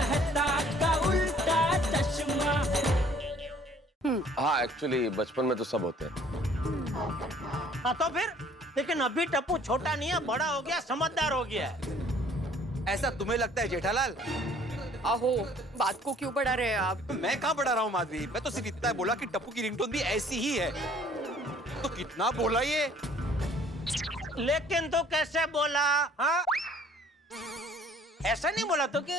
कहता का उल्टा चश्मा। हाँ एक्चुअली बचपन में तो सब होते हैं। हाँ तो फिर, लेकिन अभी टप्पू छोटा नहीं है, बड़ा हो गया, समझदार हो गया है। ऐसा तुम्हें लगता है जेठालाल? आहो, बात को क्यों बढ़ा रहे हैं आप? तो मैं कहाँ बढ़ा रहा हूँ माधवी, मैं तो सिर्फ इतना बोला कि टप्पू की रिंगटोन भी ऐसी ही है। तो कितना बोला ये? लेकिन तो कैसे बोला? हाँ, ऐसा नहीं बोला तो कि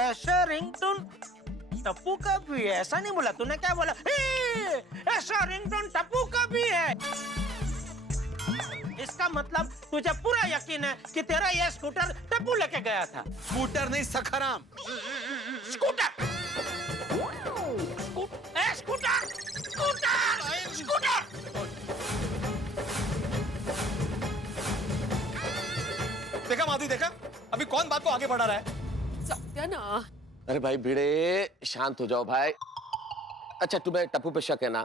ऐसा रिंगटोन टप्पू का भी है, ऐसा नहीं बोला। तूने क्या बोला? ऐसा रिंगटोन टप्पू का भी है। इसका मतलब तुझे पूरा यकीन है कि तेरा ये स्कूटर टप्पू लेके गया था। स्कूटर नहीं, Sakharam. Scooter scooter scooter scooter. देखा माधवी, देखा अभी कौन बात को आगे बढ़ा रहा है? सत्याना, अरे भाई भिड़े, शांत हो जाओ भाई। अच्छा तुम्हें टप्पू पे शक है ना?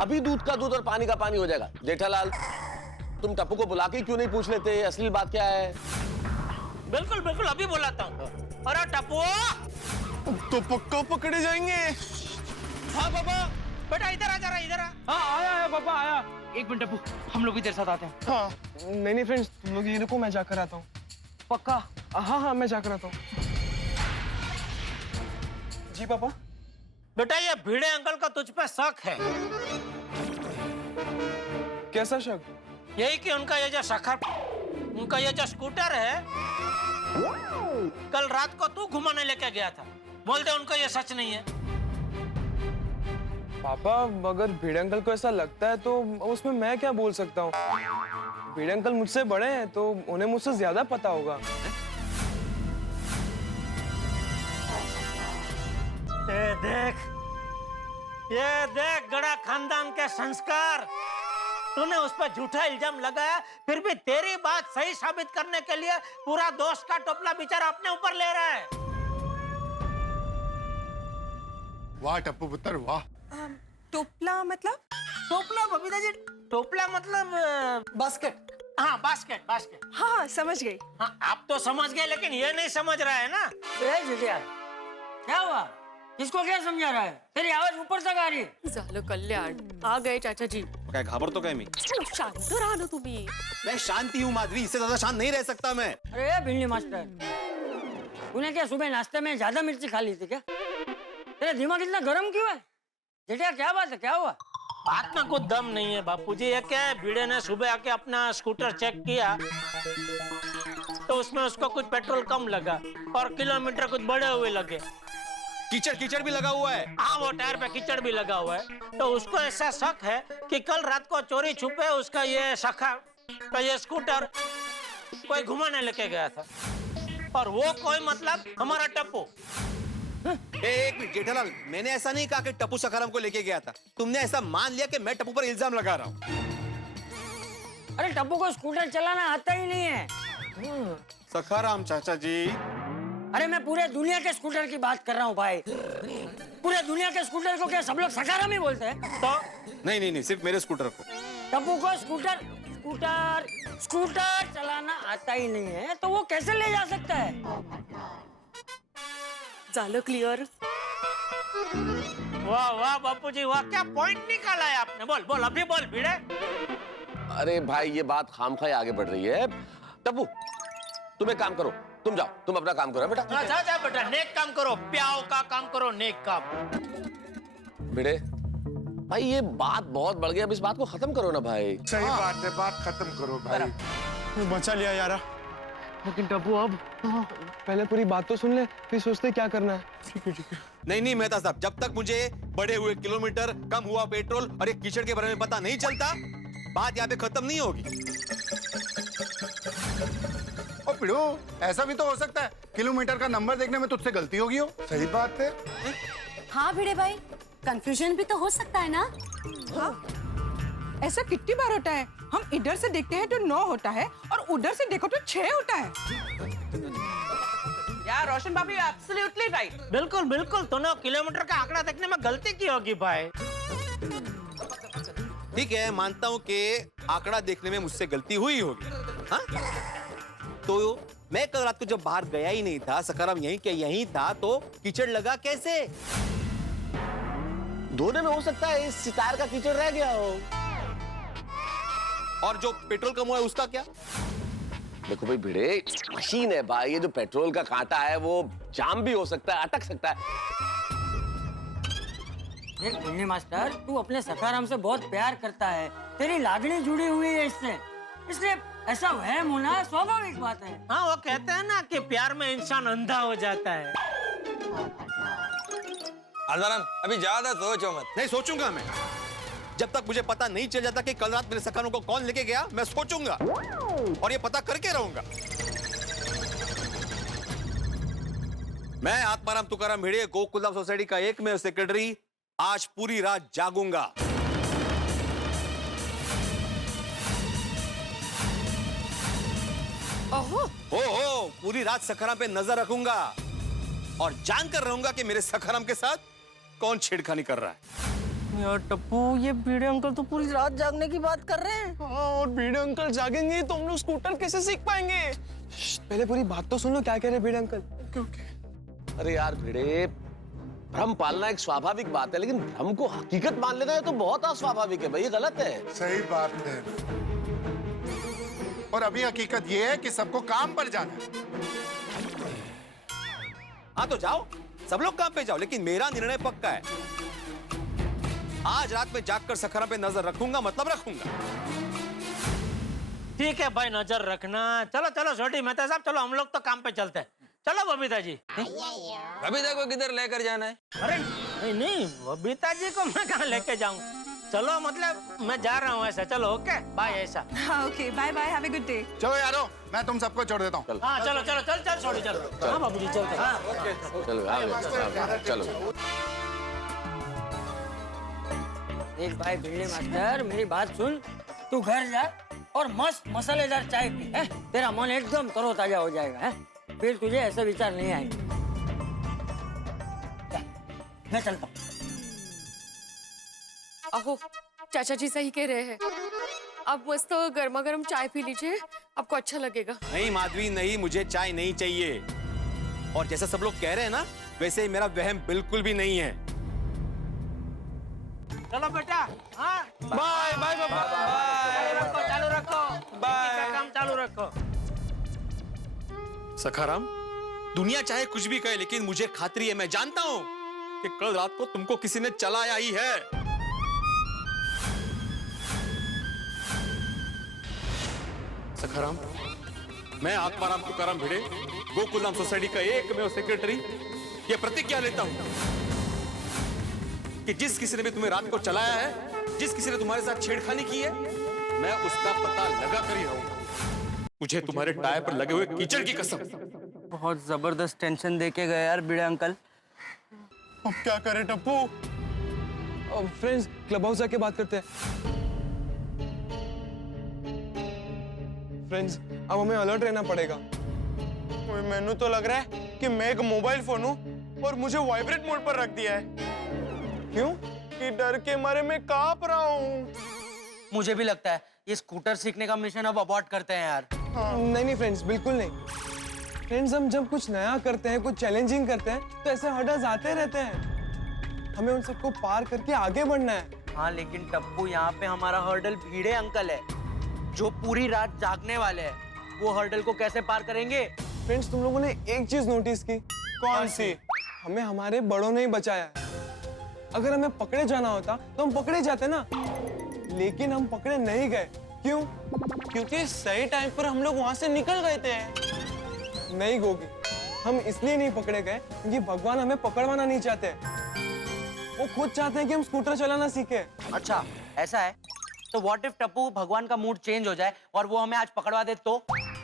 अभी दूध का दूध और पानी का पानी हो जाएगा। जेठालाल, तुम टप्पू को बुला के क्यों नहीं पूछ लेते असली बात क्या है? बिल्कुल बिल्कुल, अभी बुलाता हूँ। अरे टप्पू, तो पक्का पकड़े जाएंगे। हाँ पापा, बेटा इधर आ, जरा इधर आ। हाँ आया पापा आया। एक मिनट टप्पू, हम लोग भी तेरे साथ आते हैं। हाँ नहीं फ्रेंड्स, तुम लोग ये रुको, मैं जाकर आता हूँ। पक्का? हाँ मैं जाकर आता हूँ। जी पापा। बेटा ये भिड़े अंकल का तुझ पे शक है। कैसा शक? यही कि उनका ये जो उनका ये जो स्कूटर है, कल रात को तू घुमाने लेके गया था। बोल दे उनको ये सच नहीं है। पापा अगर भिड़े अंकल को ऐसा लगता है तो उसमें मैं क्या बोल सकता हूँ? भिड़े अंकल मुझसे बड़े हैं तो उन्हें मुझसे ज्यादा पता होगा। ये देख गड़ा खानदान के संस्कार। तूने उस पर झूठा इल्जाम लगाया, फिर भी तेरी बात सही साबित करने के लिए पूरा दोस्त का टोपला बेचारा अपने ऊपर ले रहा है। वाह टप्पू पुत्र वाह। टोपला मतलब? टोपला बबीता जी, टोपला मतलब बास्केट। हाँ बास्केट बास्केट। हाँ समझ गई। हाँ आप तो समझ गए, लेकिन ये नहीं समझ रहा है ना। क्या हुआ? इसको क्या समझा रहा है? तेरी आवाज ऊपर तक आ रही है। झालं कल्याण, आ गए चाचा जी। क्या घाबरतो काय मी? शांत रहा ना तुम्ही। मैं शांति हूँ माधवी, इससे ज्यादा शांत नहीं रह सकता मैं। अरे भिंडी मास्टर, तूने क्या सुबह नाश्ते में ज्यादा मिर्ची खा ली थी क्या? तेरा दिमाग इतना गर्म क्यों है? जेठिया क्या बात है, क्या हुआ? बात में कुछ दम नहीं है बापूजी। ये क्या है, भिड़े ने सुबह आके अपना स्कूटर चेक किया तो उसमें उसको कुछ पेट्रोल कम लगा और किलोमीटर कुछ बढ़े हुए लगे। कीचड़ कीचड़ भी लगा हुआ है। हाँ वो टायर पे कीचड़ भी लगा हुआ है। तो उसको ऐसा शक है कि कल रात को चोरी छुपे उसका ये सखा का ये स्कूटर कोई घुमाने लेके गया था, और वो कोई मतलब हमारा टप्पू। एक मिनट जेठालाल, मैंने ऐसा नहीं कहा कि टप्पू सखाराम को लेके गया था। तुमने ऐसा मान लिया कि मैं टप्पू पर इल्जाम लगा रहा हूँ। अरे टप्पू को स्कूटर चलाना आता ही नहीं है। सखाराम चाचा जी, अरे मैं पूरे दुनिया के स्कूटर की बात कर रहा हूँ भाई। पूरे दुनिया के स्कूटर को क्या सब लोग सखाराम ही बोलते हैं? तो नहीं सिर्फ मेरे स्कूटर को। टप्पू को स्कूटर स्कूटर स्कूटर चलाना आता ही नहीं है तो वो कैसे ले जा सकता है? झालं क्लियर? वाह वाह बापूजी वाह, क्या पॉइंट निकाला है आपने। बोल बोल अभी बोल भिड़े। अरे भाई ये बात खामखाई आगे बढ़ रही है। टप्पू तुम एक काम करो, तुम जाओ, तुम अपना काम करो बेटा। हाँ, जा बेटा, नेक काम करो, प्याओ का काम करो, नेक काम। भिड़े भाई ये बात बहुत बढ़ गई, अब इस बात को खत्म करो ना भाई। सही बात है, बात खत्म करो भाई। बचा लिया यारा। लेकिन टप्पू अब पहले पूरी बात तो सुन ले, फिर सोचते क्या करना है। ठीक है। नहीं मेहता साहब, जब तक मुझे बढ़े हुए किलोमीटर, कम हुआ पेट्रोल और एक कीचड़ के बारे में पता नहीं चलता, बात यहाँ पे खत्म नहीं होगी। ओ पिड़ो, ऐसा भी तो हो सकता है किलोमीटर का नंबर देखने में तुझसे गलती होगी हो। सही बात है। हाँ भिड़े भाई, कंफ्यूजन भी तो हो सकता है ना। हाँ ऐसा कितनी बार होता है, हम इधर से देखते हैं तो 9 होता है और उधर से देखो तो 6 होता है। यार रोशन भाभी एब्सोल्युटली राइट। बिल्कुल बिल्कुल, तूने किलोमीटर का आंकड़ा देखने में गलती की होगी भाई। ठीक है, मानता हूँ कि आंकड़ा देखने में मुझसे गलती हुई होगी। हाँ? तो मैं कल रात को जब बाहर गया ही नहीं था, सखाराम यहीं के यहीं था, तो कीचड़ लगा कैसे? धोने में हो सकता है इस सितार का कीचड़ रह गया हो। और जो पेट्रोल कम हुआ है उसका क्या? देखो भाई भिड़े, मशीन है भाई, ये जो पेट्रोल का कांटा है वो जाम भी हो सकता है, अटक सकता है। देख भिंडे मास्टर, तू अपने सखाराम से बहुत प्यार करता है, तेरी लागनी जुड़ी हुई है इससे, इसलिए ऐसा वहम होना स्वाभाविक बात है। हाँ, वो कहते हैं ना कि प्यार में इंसान अंधा हो जाता है। हरदाराम अभी ज्यादा सोचो मत। नहीं सोचूंगा मैं। जब तक मुझे पता नहीं चल जाता कि कल रात मेरे सखाराम को कौन लेके गया, मैं सोचूंगा और ये पता करके रहूंगा। मैं आत्माराम तुकाराम भिड़े, गोकुलधाम सोसाइटी का एकमेव सेक्रेटरी, आज पूरी रात जागूंगा। ओहो, हो पूरी रात सखाराम पे नजर रखूंगा और जानकर रहूंगा कि मेरे सखाराम के साथ कौन छेड़खानी कर रहा है। यार टप्पू, ये भिड़े अंकल तो पूरी रात जागने की बात कर रहे हैं। हाँ, और भिड़े अंकल जागेंगे तो हम लोग स्कूटर कैसे सीख पाएंगे? पहले पूरी बात तो सुन लो, क्या कह रहे भिड़े अंकल? अरे यार भिड़े, भ्रम पालना एक स्वाभाविक बात है, लेकिन भ्रम को हकीकत मान लेना है तो बहुत अस्वाभाविक है भाई, ये गलत है। सही बात है। और अभी हकीकत ये है कि सबको काम पर जाना है। हाँ तो जाओ, सब लोग काम पे जाओ, लेकिन मेरा निर्णय पक्का है। आज रात में जागकर सखाराम पे नजर रखूंगा, मतलब रखूंगा। ठीक है भाई, नजर रखना। चलो चलो छोटी मेहता साहब, चलो हम लोग तो काम पे चलते हैं। चलो बबीता जी। बबीता को किधर लेकर जाना है? अरे नहीं, बबीता जी को मैं कहाँ लेके जाऊँ? चलो मतलब मैं जा रहा हूँ ऐसा। चलो ओके बाय ऐसा। हाँ okay, bye bye, have a good day. चलो यारो, मैं तुम सबको छोड़ देता हूँ। हाँ चलो चलो चल चल छोड़ी चलो। हाँ बाबूजी चलते। हाँ चलो चलो। देख भाई भिड़े मास्टर, मेरी बात सुन, तू घर जा और मस्त मसालेदार चाय पी, है? तेरा मन एकदम तरोताजा हो जाएगा, है? फिर तुझे ऐसे विचार नहीं आएंगे। मैं चलता हूँ। अहो, चाचा जी सही कह रहे हैं, आप मस्त गर्मा गर्म चाय पी लीजिए, आपको अच्छा लगेगा। नहीं माधवी नहीं, मुझे चाय नहीं चाहिए। और जैसा सब लोग कह रहे हैं ना, वैसे मेरा वहम बिल्कुल भी नहीं है। चलो बेटा। हाँ बाय बाय बाय चालू रखो बाय, काम चालू रखो। सखाराम, दुनिया चाहे कुछ भी कहे, लेकिन मुझे खात्री है, मैं जानता हूं कि कल रात को तुमको किसी ने चलाया ही है। सखाराम, मैं आत्माराम तुकाराम भिड़े, गोकुलधाम सोसाइटी का एकमेव सेक्रेटरी, ये प्रतिज्ञा लेता हूं कि जिस किसी ने भी तुम्हें रात को चलाया है, जिस किसी ने तुम्हारे साथ छेड़खानी की है, मैं उसका पता लगा कर ही रहूंगा। मुझे तुम्हारे टायर पर लगे हुए कीचड़ की कसम। बहुत जबरदस्त टेंशन देके गए यार भिड़े अंकल। अब क्या करें टप्पू? फ्रेंड्स, क्लब हाउस जाके बात करते हैं। फ्रेंड्स, अब हमें अलर्ट रहना पड़ेगा। मैंने तो लग रहा है कि मैं एक मोबाइल फोन हूँ और मुझे वाइब्रेट मोड पर रख दिया है। क्यों? कि डर के मारे मैं कांप रहा हूँ। मुझे भी लगता है ये स्कूटर सीखने का मिशन अब अबॉर्ट करते हैं यार। नहीं फ्रेंड्स, बिल्कुल नहीं। फ्रेंड्स, हम जब कुछ नया करते हैं, कुछ चैलेंजिंग करते हैं, तो ऐसे हर्डल्स आते रहते हैं। हमें उन सबको पार करके आगे बढ़ना है। हाँ लेकिन टप्पू, यहाँ पे हमारा हर्डल भिड़े अंकल है, जो पूरी रात जागने वाले हैं। वो हर्डल को कैसे पार करेंगे? फ्रेंड्स, तुम लोगों ने एक चीज नोटिस की? कौन सी? हमें हमारे बड़ों ने ही बचाया है। अगर हमें पकड़े जाना होता तो हम पकड़े जाते ना, लेकिन हम पकड़े नहीं गए। क्यों? क्योंकि सही टाइम पर हम लोग वहां से निकल गए थे। नहीं गोगी, हम इसलिए नहीं पकड़े गए क्योंकि भगवान हमें पकड़वाना नहीं चाहते। वो खुद चाहते हैं कि हम स्कूटर चलाना सीखे। अच्छा ऐसा है तो व्हाट इफ टप्पू भगवान का मूड चेंज हो जाए और वो हमें आज पकड़वा दे तो?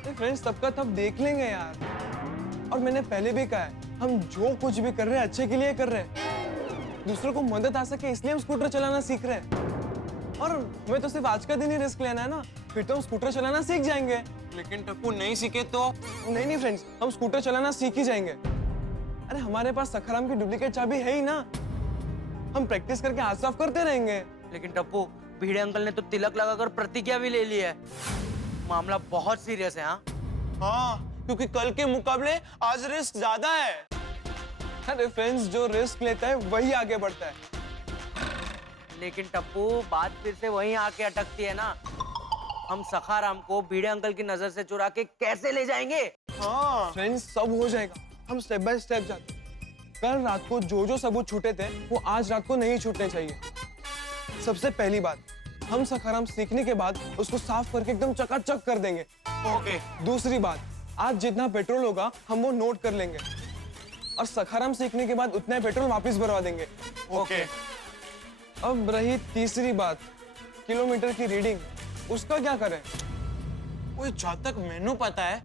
फ्रेंड्स, सबका तब देख लेंगे यार। और मैंने पहले भी कहा है, हम जो कुछ भी कर रहे हैं अच्छे के लिए कर रहे हैं। दूसरों को मदद आ सके इसलिए हम स्कूटर चलाना सीख रहे हैं। और हमें तो सिर्फ आज का दिन ही रिस्क लेना है ना, फिर तो हम स्कूटर चलाना सीख जाएंगे। लेकिन टप्पू नहीं सीखे तो? नहीं फ्रेंड्स, हम स्कूटर चलाना सीख ही जाएंगे। अरे हमारे पास सखाराम की डुप्लीकेट चाबी है ही ना, हम प्रैक्टिस करके हाथ साफ करते रहेंगे। लेकिन टप्पू, भिड़े अंकल ने तो तिलक लगाकर प्रतिज्ञा भी ले ली है। मामला बहुत सीरियस है। हाँ, क्योंकि कल के मुकाबले आज रिस्क ज्यादा है। अरे फ्रेंड्स, जो रिस्क लेता है वही आगे बढ़ता है। लेकिन टप्पू, बात फिर से वहीं आके अटकती है ना। हम सखाराम को भिड़े अंकल की नजर से चुरा के कैसे ले जाएंगे? हाँ फ्रेंड्स, सब हो जाएगा। हम स्टेप बाय स्टेप जाते हैं। कल रात को जो सबूत छूटे थे वो आज रात को नहीं छूटने चाहिए। सबसे पहली बात, हम सखाराम सीखने के बाद उसको साफ करके एकदम चकाचक कर देंगे। ओके। दूसरी बात, आज जितना पेट्रोल होगा हम वो नोट कर लेंगे और सखाराम सीखने के बाद उतना पेट्रोल वापस भरवा देंगे। ओके। अब रही तीसरी बात, किलोमीटर की रीडिंग, उसका क्या करें? वो जहाँ तक मैंने पता है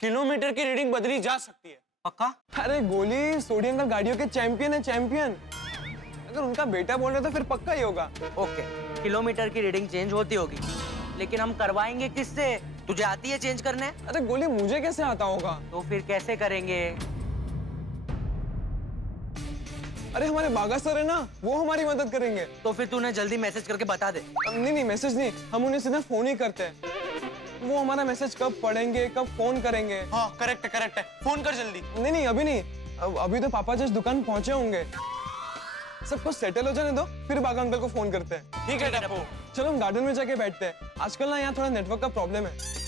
किलोमीटर की रीडिंग बदली जा सकती है। पक्का? अरे गोली, सोडी अंकल गाड़ियों के चैंपियन है, चैंपियन। अगर उनका बेटा बोल रहा तो फिर पक्का ही होगा। ओके, किलोमीटर की रीडिंग चेंज होती होगी, लेकिन हम करवाएंगे किससे? तुझे आती है चेंज करने? अरे गोली, मुझे कैसे आता होगा? तो फिर कैसे करेंगे? अरे हमारे बागा सर है ना, वो हमारी मदद करेंगे। तो फिर तूने जल्दी मैसेज करके बता दे। नहीं, मैसेज नहीं, हम उन्हें सीधा फोन ही करते हैं। वो हमारा मैसेज कब पढ़ेंगे, कब फोन करेंगे। हाँ, करेक्ट है, फोन कर जल्दी। नहीं, अभी नहीं। अभी तो पापा जिस दुकान पहुंचे होंगे। सब कुछ सेटल हो जाने दो, फिर बागा अंकल को फोन करते हैं। ठीक है टप्पू। चलो हम गार्डन में जाके बैठते हैं। आजकल ना यहाँ थोड़ा नेटवर्क का प्रॉब्लम है।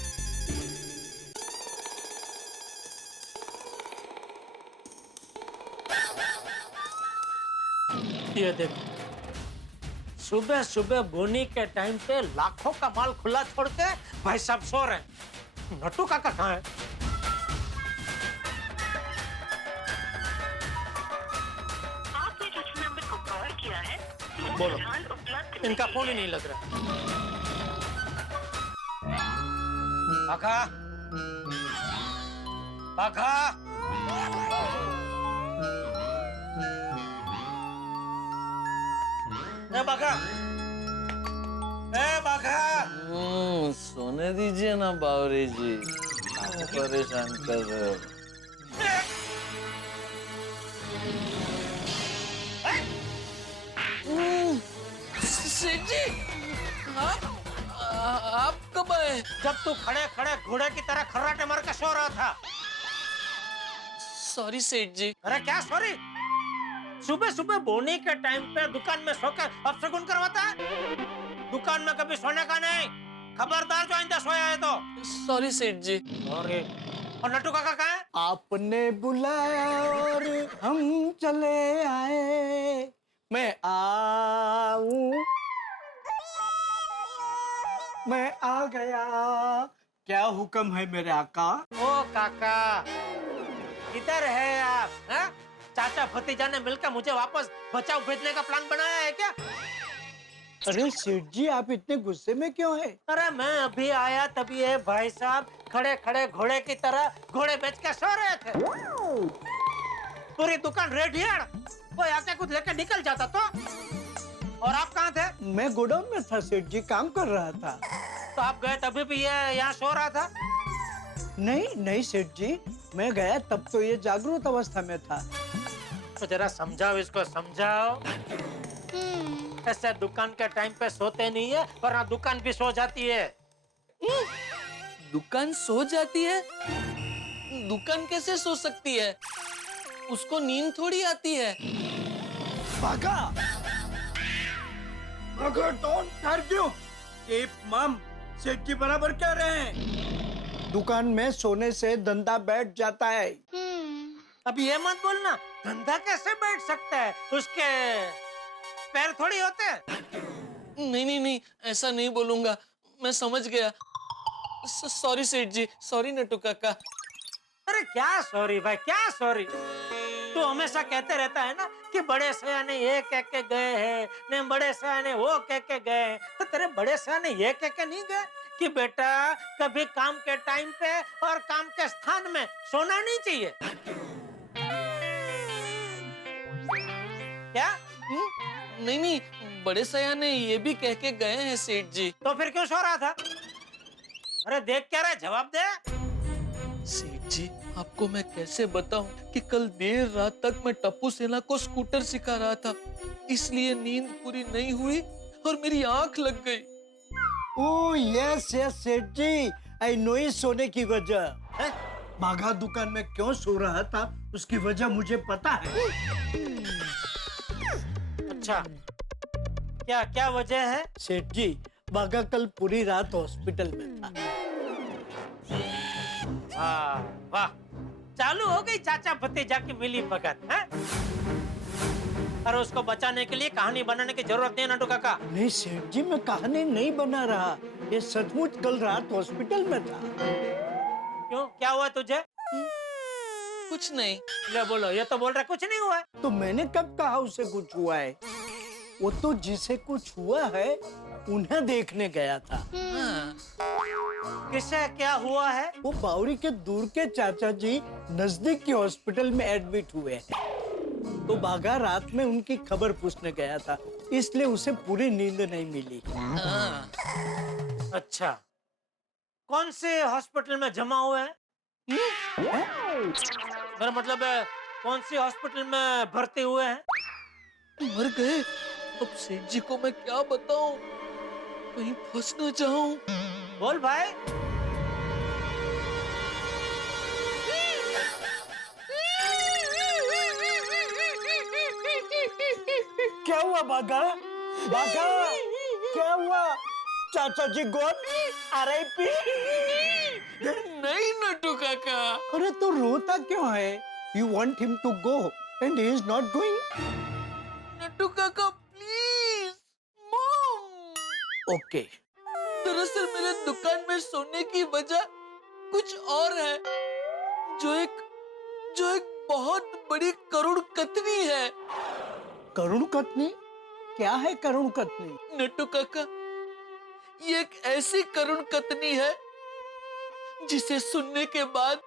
ये देखो, सुबह सुबह बोनी के टाइम पे लाखों का माल खुला छोड़ के भाई साहब सो रहे हैं। नट्टू काका कहाँ है? आपने जिस नंबर को कॉल किया है वो बोलो। फिलहाल उपलब्ध इनका फोन ही नहीं लग रहा। काका, काका, ए बाघा, ए बाघा। सोने दीजिए ना बावरी जी, परेशान कर रहे हो। सेठ जी, आप कब आए? जब तू खड़े खड़े घोड़े की तरह खर्राटे मार के सो रहा था। सॉरी सेठ जी। अरे क्या सॉरी? सुबह सुबह बोनी के टाइम पे दुकान में सोकर अपशगुन करवाता है? दुकान में कभी सोने का नहीं। खबरदार जो आइंदा सोया है तो। सॉरी सेठ जी। सॉरी। और नट्टू काका कहाँ है? आपने बुलाया और हम चले आए, मैं आऊं, मैं आ गया, क्या हुक्म है मेरे आका? ओ काका, किधर है आप? हैं? चाचा भतीजा ने मिलकर मुझे वापस बचाव भेजने का प्लान बनाया है क्या? अरे सेठ जी, आप इतने गुस्से में क्यों हैं? अरे मैं अभी आया तभी ये भाई साहब खड़े खड़े घोड़े की तरह घोड़े बेच के सो रहे थे। पूरी दुकान रेड है, कोई आके कुछ लेके निकल जाता तो। और आप कहाँ थे? मैं गोडाउन में था सेठ जी, काम कर रहा था। तो आप गए तभी भी ये यहाँ सो रहा था? नहीं सेठ जी, मैं गया तब तो ये जागरूक अवस्था में था। तो जरा समझाओ इसको, समझाओ। ऐसे दुकान के टाइम पे सोते नहीं है, वरना दुकान भी सो जाती है। दुकान सो जाती है? दुकान कैसे सो सकती है? उसको नींद थोड़ी आती है। भागा, डोंट आर्ग्यू, कीप मम। सेठ जी बराबर कह रहे हैं, दुकान में सोने से धंधा बैठ जाता है। अब ये मत बोलना, धंधा कैसे बैठ सकता है? उसके पैर थोड़ी होते हैं। नहीं, ऐसा नहीं बोलूंगा, मैं समझ गया। सॉरी सेठ जी, सॉरी नट्टू काका। अरे क्या सॉरी भाई, क्या सॉरी? तू हमेशा कहते रहता है ना कि बड़े सयाने ये कह के गए हैं, ने बड़े सयाने वो कह के गए हैं। तो तेरे बड़े सयाने ये कह के नहीं गए कि बेटा कभी काम के टाइम पे और काम के स्थान में सोना नहीं चाहिए? क्या? नहीं, बड़े सयाने ये भी कह के गए हैं सेठ जी। तो फिर क्यों सो रहा था? अरे देख क्या रहा, जवाब दे। सेठ जी, आपको मैं कैसे बताऊं कि कल देर रात तक मैं टप्पू सेना को स्कूटर सिखा रहा था, इसलिए नींद पूरी नहीं हुई और मेरी आंख लग गई। ओह यस सेठ जी, आई नो इस सोने की वजह। बाघा दुकान में क्यों सो रहा था उसकी वजह मुझे पता है। अच्छा, क्या क्या वजह है? सेठ जी, बाघा कल पूरी रात हॉस्पिटल में था। वाह वाह, चालू हो गई चाचा भतीजा की मिली भगत है। और उसको बचाने के लिए कहानी बनाने की जरूरत नहीं है नटू काका। नहीं सेठ जी, मैं कहानी नहीं बना रहा, ये सचमुच कल रात हॉस्पिटल में था। क्यों, क्या हुआ तुझे? कुछ नहीं। ले बोलो, ये तो बोल रहा कुछ नहीं हुआ है। तो मैंने कब कहा उसे कुछ हुआ है? वो तो जिसे कुछ हुआ है उन्हें देखने गया था। किसे क्या हुआ है? वो बावरी के दूर के चाचा जी नजदीक के हॉस्पिटल में एडमिट हुए हैं। तो बाघा रात में उनकी खबर पूछने गया था, इसलिए उसे पूरी नींद नहीं मिली। अच्छा, कौन से हॉस्पिटल में जमा हुए हैं? मेरा मतलब है, कौन सी हॉस्पिटल में भर्ती हुए हैं? मर गए। अब सेठ जी को मैं क्या बताऊं, कहीं फंस न जाऊं। बोल भाई। क्या हुआ बाघा? बाघा, क्या हुआ? चाचा जी गॉन? RIP? नहीं नटू काका। अरे तो रोता क्यों है? You want him to go and he is not going? Natu काका प्लीज। मॉम। ओके। दरअसल मेरे दुकान में सोने की वजह कुछ और है, जो एक बहुत बड़ी करुण कतनी है। करुण कतनी? क्या है करुण कतनी? नट्टू काका, ये एक ऐसी करुण कतनी है जिसे सुनने के बाद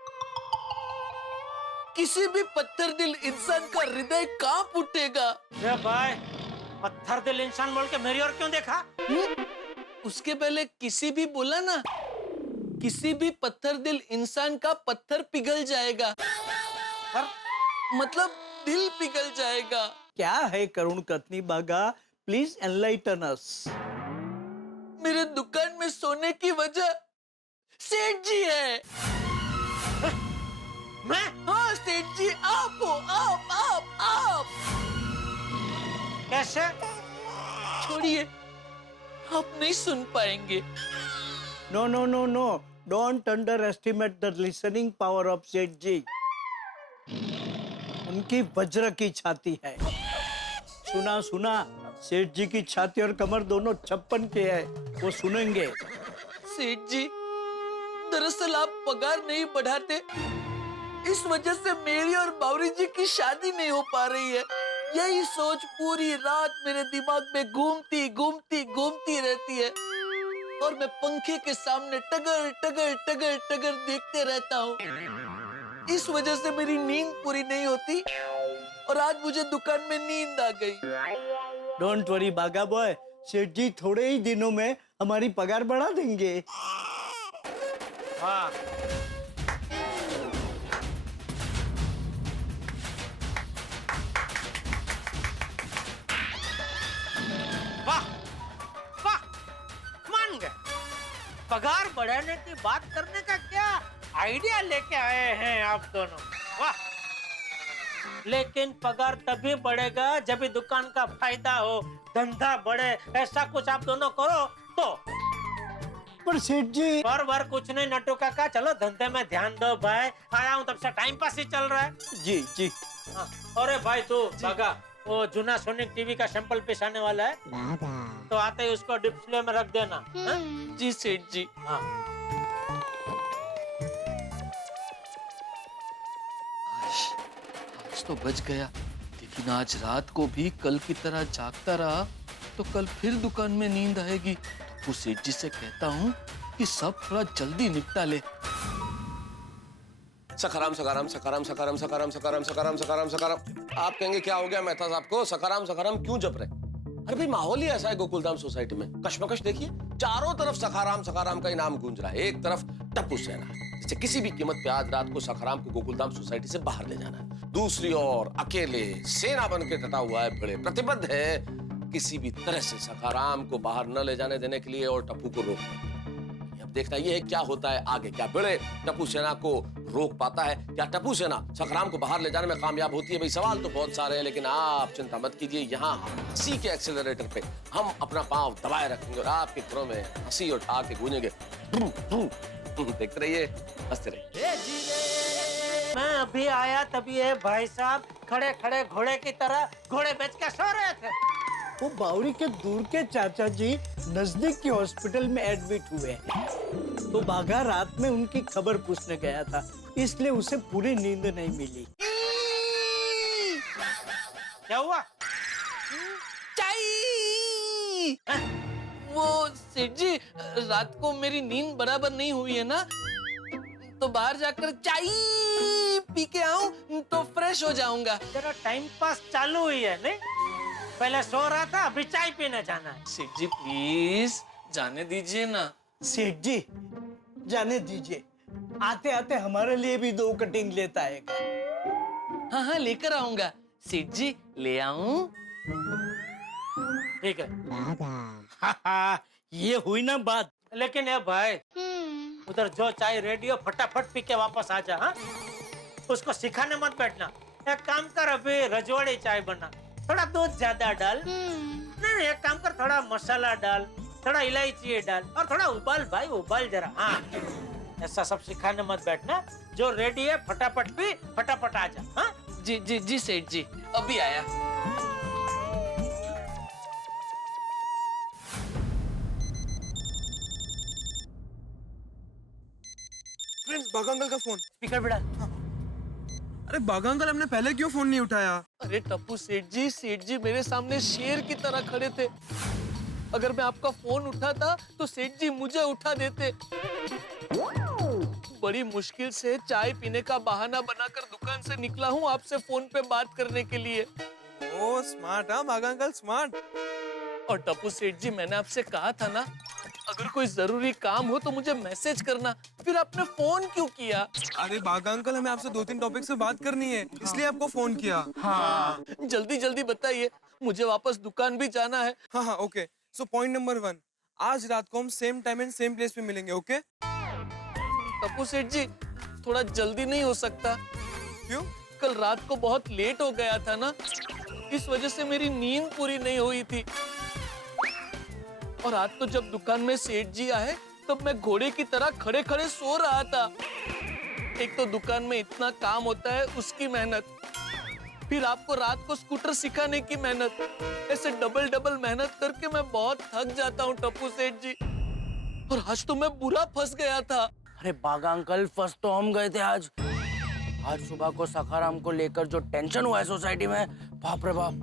किसी भी पत्थर दिल इंसान का हृदय कांप उठेगा। अरे भाई, पत्थर दिल इंसान बोल के मेरी ओर क्यों देखा? उसके पहले किसी भी बोला ना, किसी भी पत्थर दिल इंसान का पत्थर पिघल जाएगा, मतलब दिल पिघल जाएगा। क्या है करुण कतनी बाघा? प्लीज एनलाइटन अस। मेरे दुकान में सोने की वजह सेठ जी है। मैं? हाँ सेठ जी, आप हो, आप। कैसे? छोड़िए, आप नहीं सुन पाएंगे। No no no no, don't underestimate the listening power of Seth ji. उनकी वज्र की छाती है। सुना सुना, सेठ जी की छाती और कमर दोनों 56 के है, वो सुनेंगे। सेठ जी, दरअसल आप पगार नहीं बढ़ाते, इस वजह से मेरी और बावरी जी की शादी नहीं हो पा रही है। यही सोच पूरी रात मेरे दिमाग में घूमती रहती है और मैं पंखे के सामने टगर देखते रहता हूँ। इस वजह से मेरी नींद पूरी नहीं होती और आज मुझे दुकान में नींद आ गई। डोंट वरी बागा बॉय, सेठ जी थोड़े ही दिनों में हमारी पगार बढ़ा देंगे। हाँ। वाह वाह, मान गए। पगार बढ़ाने की बात करने का क्या आइडिया लेके आए हैं आप दोनों। वाह। लेकिन पगार तभी बढ़ेगा जब भी दुकान का फायदा हो, धंधा बढ़े, ऐसा कुछ आप दोनों करो तो। पर सेठ जी, बार कुछ नहीं नट्टू काका, चलो धंधे में ध्यान दो भाई। आया हूँ तब से टाइम पास ही चल रहा है। जी जी। हाँ। अरे भाई तू बागा, वो जूना सोनिक टीवी का सैंपल पीस आने वाला है, तो आते ही उसको डिस्प्ले में रख देना। जी सेठ जी। हाँ। आज तो बच गया, लेकिन आज रात को भी कल की तरह जागता रहा तो कल फिर दुकान में नींद आएगी। तो सेठ जी से कहता हूँ कि सब थोड़ा जल्दी निपटा ले। सखाराम सखाराम सखाराम सखाराम सखाराम सखाराम सखाराम सखाराम सखाराम। आप कहेंगे क्या हो गया मेहता साहब को, सखाराम सखाराम क्यों जप रहे? अरे भाई माहौल ही ऐसा है गोकुलधाम सोसाइटी में, कश्मकश देखिए, चारों तरफ सखाराम सखाराम का इनाम गूंज रहा है। एक तरफ टप्पू सेना, जिसे किसी भी कीमत पे आज रात को सखाराम को गोकुलधाम सोसाइटी से बाहर ले जाना है। दूसरी ओर अकेले सेना बन के डटा हुआ है, बड़े प्रतिबद्ध है किसी भी तरह से सखाराम को बाहर न ले जाने देने के लिए और टप्पू को रोकने। अब देखना ये है क्या होता है आगे, क्या बड़े टप्पू सेना को रोक पाता है, क्या टप्पू सेना सखराम को बाहर ले जाने में कामयाब होती है। भाई सवाल तो बहुत सारे हैं, लेकिन आप चिंता मत कीजिए, यहाँ हंसी के एक्सेलरेटर पे हम अपना पांव दबाए रखेंगे और आपके घरों में हंसी और ठा के गूंजेंगे। देखते रहिए, हंसते रहिए। मैं अभी आया तभी ये भाई साहब खड़े खड़े घोड़े की तरह घोड़े बेच के सो रहे थे। वो बावरी के दूर के चाचा जी नजदीक के हॉस्पिटल में एडमिट हुए हैं। तो बाघा रात में उनकी खबर पूछने गया था, इसलिए उसे पूरी नींद नहीं मिली। क्या हुआ? वो सेठ जी, रात को मेरी नींद बराबर नहीं हुई है ना, तो बाहर जाकर चाय पी के आऊं तो फ्रेश हो जाऊंगा। तेरा टाइम पास चालू हुई है नहीं? पहले सो रहा था, अभी चाय पीने जाना है। सेठ जी प्लीज जाने दीजिए ना। सेठ जी जाने दीजिए, आते आते हमारे लिए भी 2 कटिंग लेता है। हाँ हाँ लेकर आऊंगा। सेठ जी ले आऊं? ठीक है। ये हुई ना बात। लेकिन ये भाई उधर जो चाय रेडी हो फटाफट पी के वापस आ जा। हाँ? उसको सिखाने मत बैठना। एक काम कर, अभी रजवाड़ी चाय बना, थोड़ा दूध ज्यादा डाल। नहीं एक काम कर, थोड़ा मसाला डाल, थोड़ा इलायची डाल और थोड़ा उबाल भाई, उबाल जरा। हाँ ऐसा सब सिखाने मत बैठना, जो रेडी है फटाफट पी, फटाफट आ जा। हाँ जी जी जी सेठ जी, अभी आया। फ्रेंड्स, बाघा अंकल का फोन। स्पीकर पे डाल। अरे बाघा अंकल, हमने पहले क्यों फोन नहीं उठाया? अरे टप्पू सेठ जी मेरे सामने शेर की तरह खड़े थे। अगर मैं आपका फोन उठाता तो सेठ जी मुझे उठा देते। बड़ी मुश्किल से चाय पीने का बहाना बनाकर दुकान से निकला हूँ आपसे फोन पे बात करने के लिए। ओ स्मार्ट, हाँ बाघा अंकल स्मार्ट। और टप्पू सेठ जी, मैंने आपसे कहा था ना, अगर कोई जरूरी काम हो तो मुझे मैसेज करना, फिर आपने फोन क्यों किया? अरे बाघा अंकल, हमें आपसे 2-3 टॉपिक से बात करनी है, इसलिए आपको फोन किया। हाँ जल्दी जल्दी बताइए, मुझे वापस दुकान भी जाना है। हाँ हाँ ओके। सो पॉइंट नंबर 1, आज रात को हम same time and same place पे मिलेंगे। ओके टप्पू सेठ जी, थोड़ा जल्दी नहीं हो सकता? क्यों? कल रात को बहुत लेट हो गया था ना, इस वजह से मेरी नींद पूरी नहीं हुई थी। और आज तो जब दुकान में सेठ जी आए तब मैं घोड़े की तरह खड़े खड़े सो रहा था। एक तो दुकान में इतना काम होता है, उसकी मेहनत, फिर आपको रात को स्कूटर सिखाने की मेहनत, ऐसे डबल डबल मेहनत करके मैं बहुत थक जाता हूँ टप्पू सेठ जी। और आज तो मैं बुरा फंस गया था। अरे बाघा अंकल, फंस तो हम गए थे आज सुबह को सखाराम को लेकर जो टेंशन हुआ है सोसाइटी में, बाप रे बाप।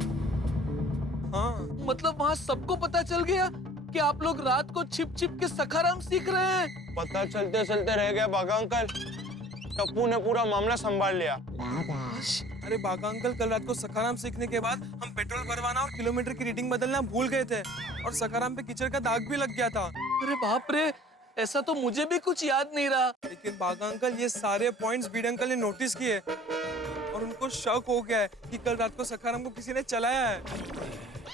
हाँ मतलब वहाँ सबको पता चल गया कि आप लोग रात को छिप छिप के सखाराम सीख रहे हैं। पता चलते चलते रह गया बाघा अंकल, टप्पू ने पूरा मामला संभाल लिया। अरे बाघा अंकल, कल रात को सखाराम सीखने के बाद हम पेट्रोल भरवाना और किलोमीटर की रीडिंग बदलना भूल गए थे, और सखाराम पे कीचड़ का दाग भी लग गया था। अरे बाप रे, ऐसा तो मुझे भी कुछ याद नहीं रहा। लेकिन बाघा अंकल, ये सारे पॉइंट्स बीड अंकल ने नोटिस किए और उनको शक हो गया है कि कल रात को सखाराम को किसी ने चलाया है।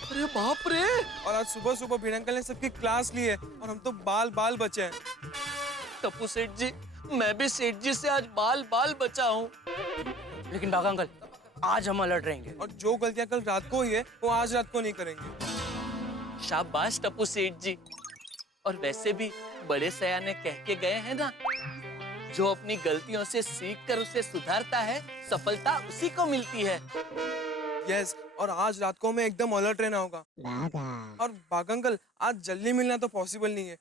अरे बाप रे। और आज सुबह सुबह बीड अंकल ने सबकी क्लास ली है और हम तो बाल बाल बचे हैं। टप्पू सेठ जी, मैं भी सेठ जी से आज बाल बाल बचा हूँ। लेकिन बाघा अंकल, आज हम अलर्ट रहेंगे और जो गलतियां कल रात को हुई है वो आज रात को नहीं करेंगे। शाबाश टप्पू सेठ जी। और वैसे भी बड़े सयाने कह के गए हैं ना, जो अपनी गलतियों से सीखकर उसे सुधारता है, सफलता उसी को मिलती है। यस, और आज रात को हमें एकदम अलर्ट रहना होगा। और बाघा अंकल, आज जल्दी मिलना तो पॉसिबल नहीं है,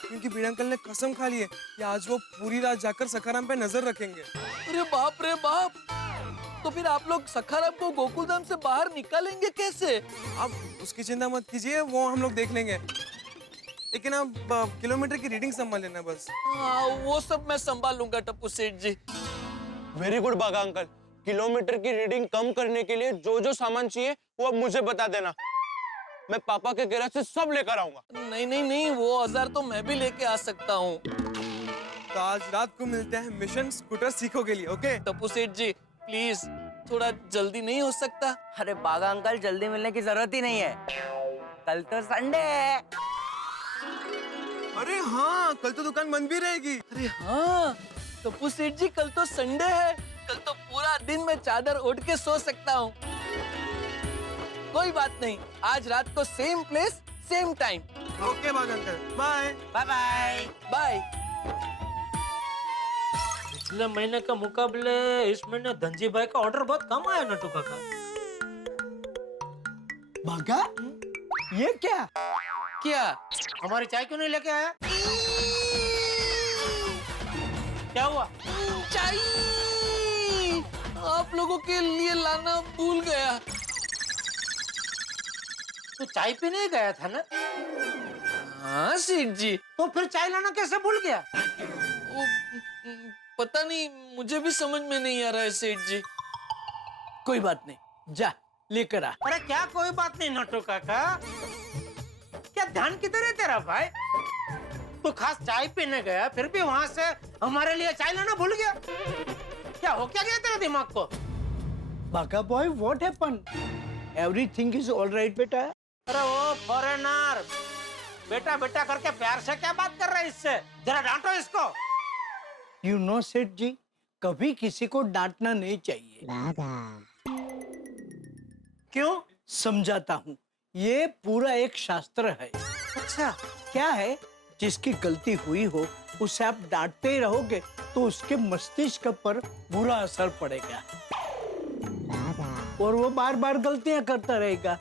क्योंकि बीड अंकल ने कसम खा ली है कि आज वो पूरी रात जाकर सखाराम पे नजर रखेंगे। अरे बाप रे बाप, तो फिर आप लोग सखाराम को गोकुलधाम से बाहर निकालेंगे कैसे? आप उसकी चिंता मत कीजिए, वो हम लोग देख लेंगे, लेकिन आप किलोमीटर की रीडिंग संभाल लेना बस। हाँ, वो सब मैं संभाल लूंगा टप्पू सेठ जी। वेरी गुड बाघा अंकल, किलोमीटर की रीडिंग कम करने के लिए जो जो सामान चाहिए वो अब मुझे बता देना, मैं पापा के गैराज से सब लेकर आऊंगा। नहीं नहीं नहीं, वो औजार तो मैं भी लेके आ सकता हूँ। तो आज रात को मिलते हैं मिशन स्कूटर सीखो के लिए। ओके टप्पू सेठ जी, प्लीज थोड़ा जल्दी नहीं हो सकता? अरे बाघा अंकल, जल्दी मिलने की जरूरत ही नहीं है, कल तो संडे है। अरे हाँ, कल तो दुकान बंद भी रहेगी। अरे हाँ टप्पू सेठ जी, कल तो संडे है, कल तो पूरा दिन मैं चादर ओढ़ के सो सकता हूँ। कोई बात नहीं, आज रात को same place same time. Okay बाघ uncle, bye. Bye bye. Bye. पिछले महीने के मुकाबले इस महीने धनजी भाई का ऑर्डर बहुत कम आया नटू काका। भागा ये क्या? क्या? हमारी चाय क्यों नहीं लेके आया? क्या हुआ? चाय आप लोगों के लिए लाना भूल गया। तू चाय पीने गया था ना? हाँ सेठ जी। तो फिर चाय लाना कैसे भूल गया? वो, पता नहीं, मुझे भी समझ में नहीं आ रहा है सेठ जी। कोई बात नहीं, जा लेकर आ। अरे क्या कोई बात नहीं नटू काका, क्या ध्यान किधर है तेरा भाई? तू खास चाय पीने गया, फिर भी वहां से हमारे लिए चाय लाना भूल गया। क्या हो क्या गया तेरे दिमाग को? भागा boy, what happen? Everything is all right बेटा। अरे वो फॉरेनर बेटा बेटा करके प्यार से क्या बात कर रहा है इससे? जरा डांटो इसको। यू नो सेठ जी, कभी किसी को डांटना नहीं चाहिए। क्यों? समझाता हूँ, ये पूरा एक शास्त्र है। अच्छा क्या है? जिसकी गलती हुई हो उसे आप डांटते ही रहोगे तो उसके मस्तिष्क पर बुरा असर पड़ेगा और वो बार बार गलतियां करता रहेगा।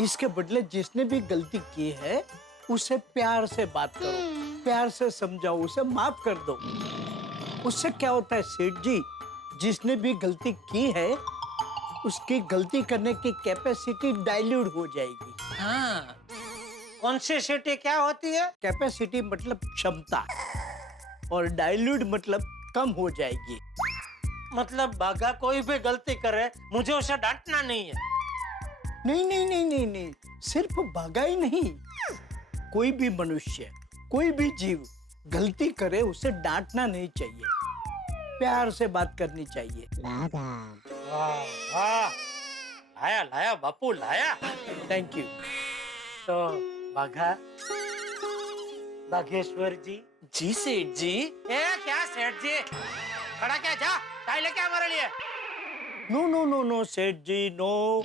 इसके बदले जिसने भी गलती की है उसे प्यार से बात करो, प्यार से समझाओ, उसे माफ कर दो। उससे क्या होता है सेठ जी, जिसने भी गलती की है उसकी गलती करने की कैपेसिटी डाइल्यूट हो जाएगी। हाँ। कॉन्सिसिटी क्या होती है? कैपेसिटी मतलब क्षमता और डाइल्यूट मतलब कम हो जाएगी। मतलब बागा कोई भी गलती करे मुझे उसे डांटना नहीं है? नहीं नहीं नहीं नहीं नहीं, सिर्फ भागा ही नहीं, कोई भी मनुष्य, कोई भी जीव गलती करे उसे डांटना नहीं चाहिए, प्यार से बात करनी चाहिए। वाह, लाया लाया बापू लाया। Thank you. तो बाघा, बागेश्वर जी। जी सेठ जी। ए क्या सेठ जी, खड़ा क्या, जा चाय लेके आ हमारे लिए। नो नो नो नो सेठ जी नो,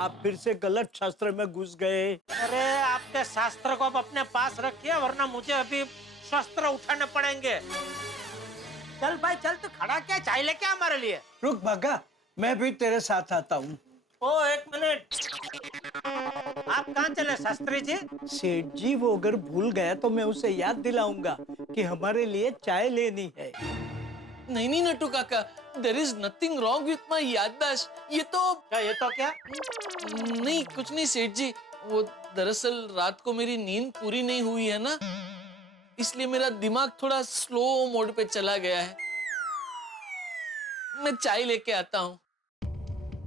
आप फिर से गलत शास्त्र में घुस गए। अरे आपके शास्त्र को आप अपने पास रखिए, वरना मुझे अभी शस्त्र उठाने पड़ेंगे। चल भाई चल, तू खड़ा क्या, चाय लेके आ हमारे लिए। रुक भागा, मैं भी तेरे साथ आता हूँ। ओ एक मिनट, आप कहाँ चले शास्त्री जी? सेठ जी वो अगर भूल गया तो मैं उसे याद दिलाऊंगा कि हमारे लिए चाय लेनी है। नहीं नहीं नटू काका, there is nothing wrong with my याददाश्त। ये तो क्या? नहीं कुछ नहीं सेठ जी, वो दरअसल रात को मेरी नींद पूरी नहीं हुई है ना, इसलिए मेरा दिमाग थोड़ा स्लो मोड पे चला गया है। मैं चाय लेके आता हूँ।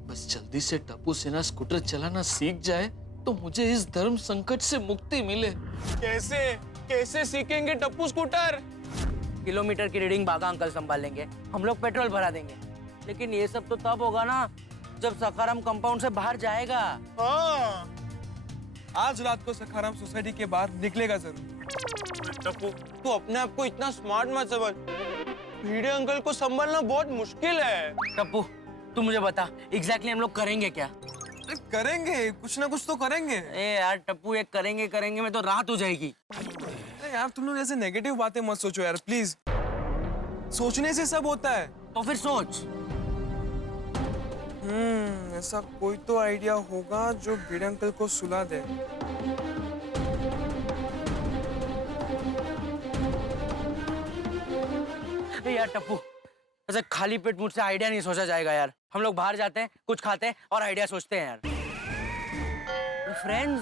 बस जल्दी से टप्पू सेना स्कूटर चलाना सीख जाए तो मुझे इस धर्म संकट से मुक्ति मिले। कैसे कैसे सीखेंगे टप्पू स्कूटर? किलोमीटर की रीडिंग बागा अंकल संभाल लेंगे, हम लोग पेट्रोल भरा देंगे। लेकिन ये सब तो तब होगा ना जब सखाराम कंपाउंड से बाहर जाएगा। हाँ, आज रात को सखाराम सोसाइटी के बाहर निकलेगा जरूर। टप्पू तू अपने आप को इतना स्मार्ट मत समझ, भिड़े अंकल को संभालना बहुत मुश्किल है। टप्पू तू मुझे बता, एग्जैक्टली हम लोग करेंगे क्या? करेंगे, कुछ ना कुछ तो करेंगे। ए यार टप्पू, एक करेंगे करेंगे में तो रात हो जाएगी। यार तुम लोग ऐसे नेगेटिव बातें मत सोचो यार प्लीज, सोचने से सब होता है। तो फिर सोच। ऐसा कोई तो आइडिया होगा जो भिड़े अंकल को सुला दे। यार टप्पू, ऐसे खाली पेट मुझसे आइडिया नहीं सोचा जाएगा यार। हम लोग बाहर जाते हैं, कुछ खाते हैं और आइडिया सोचते हैं यार। फ्रेंड्स,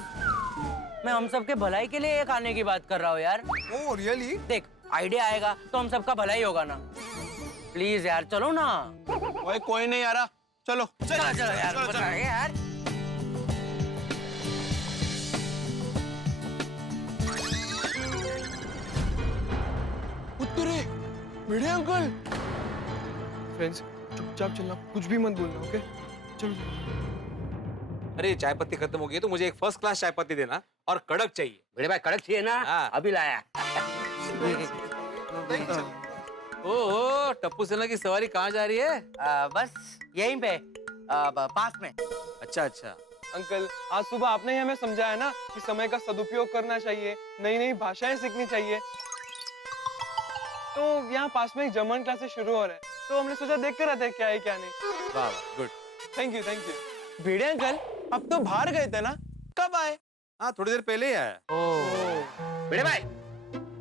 मैं हम सबके भलाई के लिए एक आने की बात कर रहा हूँ यार। Oh really? देख आइडिया आएगा तो हम सबका भलाई होगा ना। प्लीज यार चलो ना। भाई कोई नहीं आ रहा, चलो चलो चलो यार, बताइए यार। उत्तरे भिड़े अंकल। फ्रेंड्स चुपचाप चलना, कुछ भी मत बोलना, ओके? चलो। अरे चाय पत्ती खत्म हो गई तो मुझे एक फर्स्ट क्लास चाय पत्ती देना और कड़क चाहिए। बड़े भाई कड़क चाहिए ना? हाँ। अभी लाया। ओह, टप्पू सेना की सवारी कहाँ जा रही है? बस यहीं पे पास में। अच्छा अच्छा। अंकल, आज सुबह आपने ही हमें समझाया ना कि समय का सदुपयोग करना चाहिए, नई नई भाषाएं सीखनी चाहिए। तो यहाँ पास में एक जर्मन क्लासेस शुरू हो रहा है, तो हमने सोचा देख कर रहते हैं क्या है क्या नहीं। वाह वाह, good. Thank you thank you. Bhide uncle, अब तो बाहर गए थे ना, कब आए? हाँ, थोड़ी देर पहले ही आया। बड़े भाई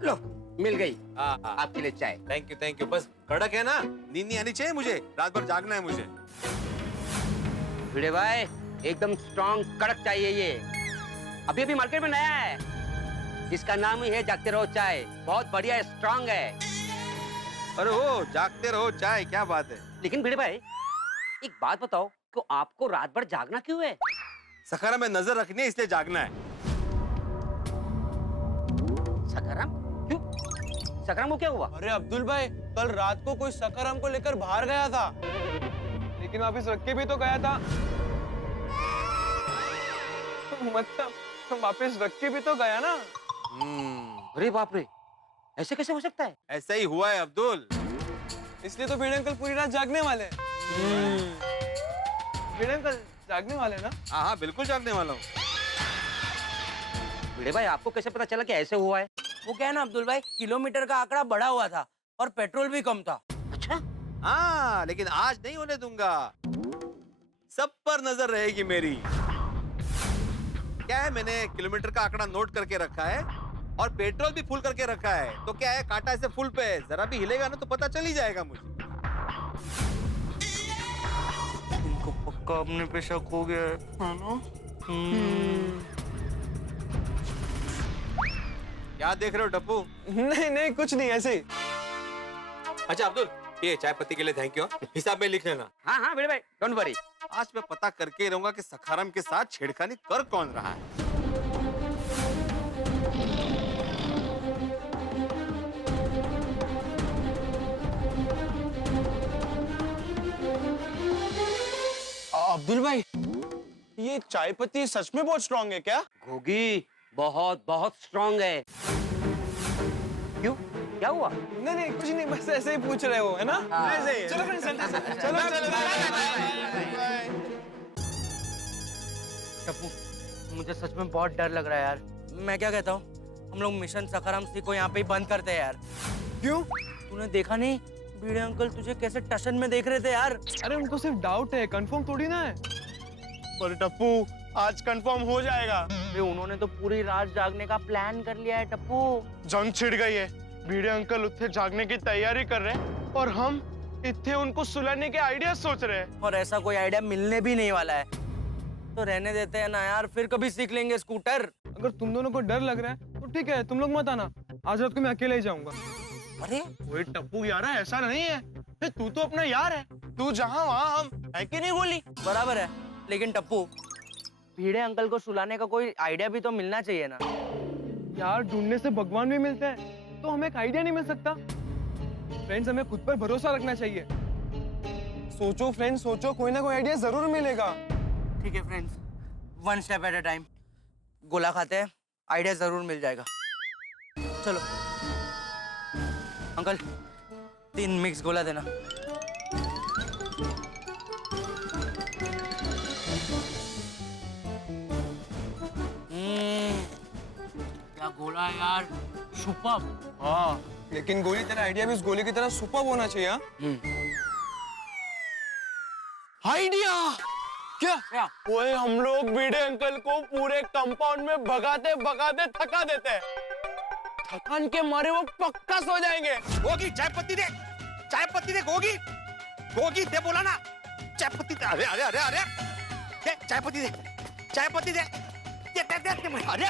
लो, मिल गई हाँ हाँ, आपके लिए चाय। Thank you. बस कड़क है ना, नींद नहीं आनी चाहिए मुझे, रात भर जागना है मुझे। बड़े भाई एकदम स्ट्रॉन्ग कड़क चाहिए ये। अभी अभी मार्केट में नया है, इसका नाम ही है जागते रहो चाय। बहुत बढ़िया है, स्ट्रॉन्ग है। अरे हो, जागते रहो चाय, क्या बात है। लेकिन भिड़े भाई एक बात बताओ कि आपको रात भर जागना क्यों है? सखाराम में नजर रखनी है, इसलिए जागना है। सखाराम क्यों? सखाराम को क्या हुआ? अरे अब्दुल भाई, कल रात को कोई सखाराम को लेकर बाहर गया था, लेकिन वापिस रख के भी तो गया था। मतलब वापिस रख के भी तो गया ना। अरे बाप रे, ऐसे कैसे हो सकता है? ऐसा ही हुआ है अब्दुल। इसलिए तो भिड़े अंकल पूरी रात जागने वाले हैं। भिड़े अंकल जागने वाले ना? हाँ हाँ, बिल्कुल जागने वाला हूँ। भिड़े भाई आपको कैसे पता चला कि ऐसे हुआ है? वो क्या है ना अब्दुल भाई, किलोमीटर का आंकड़ा बढ़ा हुआ था और पेट्रोल भी कम था। अच्छा, हाँ, लेकिन आज नहीं होने दूंगा। सब पर नजर रहेगी मेरी। क्या है, मैंने किलोमीटर का आंकड़ा नोट करके रखा है और पेट्रोल भी फुल करके रखा है। तो क्या है, कांटा ऐसे फुल पे है, जरा भी हिलेगा ना तो पता चल ही जाएगा मुझे। इनको पक्का अपने पे शक हो गया है ना? क्या देख रहे हो टप्पू? नहीं नहीं, कुछ नहीं, ऐसे ही। अच्छा अब्दुल, ये चाय पत्ती के लिए थैंक यू, हिसाब में लिख लेना। हाँ हाँ भिड़े भाई, डोंट वरी। आज मैं पता करके ही रहूंगा कि सखाराम के साथ छेड़खानी कर कौन रहा है। अब्दुल भाई, ये चाय पत्ती सच में बहुत स्ट्रांग है क्या? घोगी बहुत बहुत स्ट्रांग है। क्यों, क्या हुआ? नहीं नहीं, कुछ नहीं, बस ऐसे ही पूछ रहे हो, है ना? ऐसे ही। चलो फ्रेंड्स, चलते हैं। चलो टप्पू, मुझे सच में बहुत डर लग रहा है यार। मैं क्या कहता हूँ, हम लोग मिशन सखाराम सी को यहाँ पे ही बंद करते हैं यार। क्यों? तूने देखा नहीं, भिड़े अंकल तुझे कैसे टशन में देख रहे थे यार। अरे उनको सिर्फ डाउट है, कंफर्म थोड़ी ना है। पर टप्पू, आज कंफर्म हो जाएगा। अरे उन्होंने तो पूरी रात जागने का प्लान कर लिया है टप्पू। जंग छिड़ गई है, भिड़े अंकल उत्थे जागने की तैयारी कर रहे हैं और हम इत्थे उनको सुलाने के आइडिया सोच रहे हैं। और ऐसा कोई आइडिया मिलने भी नहीं वाला है, तो रहने देते हैं ना यार, फिर कभी सीख लेंगे स्कूटर। अगर तुम दोनों को डर लग रहा है तो ठीक है, तुम लोग मत आना, आज रात को मैं अकेले ही जाऊंगा। अरे ओए टप्पू यार, ऐसा नहीं है, तू तो अपना यार है, तू जहाँ वहाँ हम, है कि नहीं बोली? बराबर है, लेकिन टप्पू भिड़े अंकल को सुलाने का कोई आइडिया भी तो मिलना चाहिए ना यार। ढूंढने से भगवान भी मिलते हैं, तो हमें एक आइडिया नहीं मिल सकता? फ्रेंड्स, हमें खुद पर भरोसा रखना चाहिए। सोचो फ्रेंड्स, सोचो, कोई ना कोई आइडिया जरूर मिलेगा। ठीक है friends, one step at a time. गोला खाते हैं, आइडिया जरूर मिल जाएगा। चलो अंकल, 3 मिक्स गोला देना। क्या गोला है यार, सुपर। हाँ, लेकिन गोली तेरा आइडिया भी उस गोली की तरह सुपर होना चाहिए। आइडिया क्या? ओए, हम लोग भिड़े अंकल को पूरे कंपाउंड में भगाते भगाते थका देते हैं। थकान के मारे वो पक्का सो जाएंगे। गोगी, चाय पत्ती दे, चाय पत्ती दे। गोगी, गोगी दे, बोला ना, चाय पत्ती दे। अरे अरे अरे अरे, दे चाय पत्ती दे, चाय पत्ती दे, दे दे दे, अरे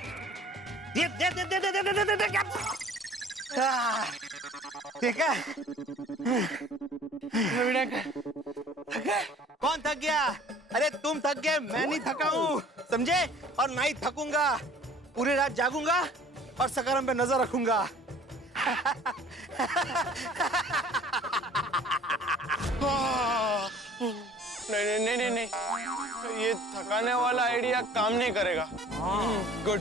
दे दे दे दे दे दे दे दे। ठीक है, कौन थक गया? अरे तुम थक गए, मैं नहीं थका हूँ, समझे? और ना ही थकूंगा, पूरी रात जागूंगा और सखाराम पे नजर रखूंगा। नहीं नहीं नहीं नहीं, ये थकाने वाला आइडिया काम नहीं करेगा। गुड,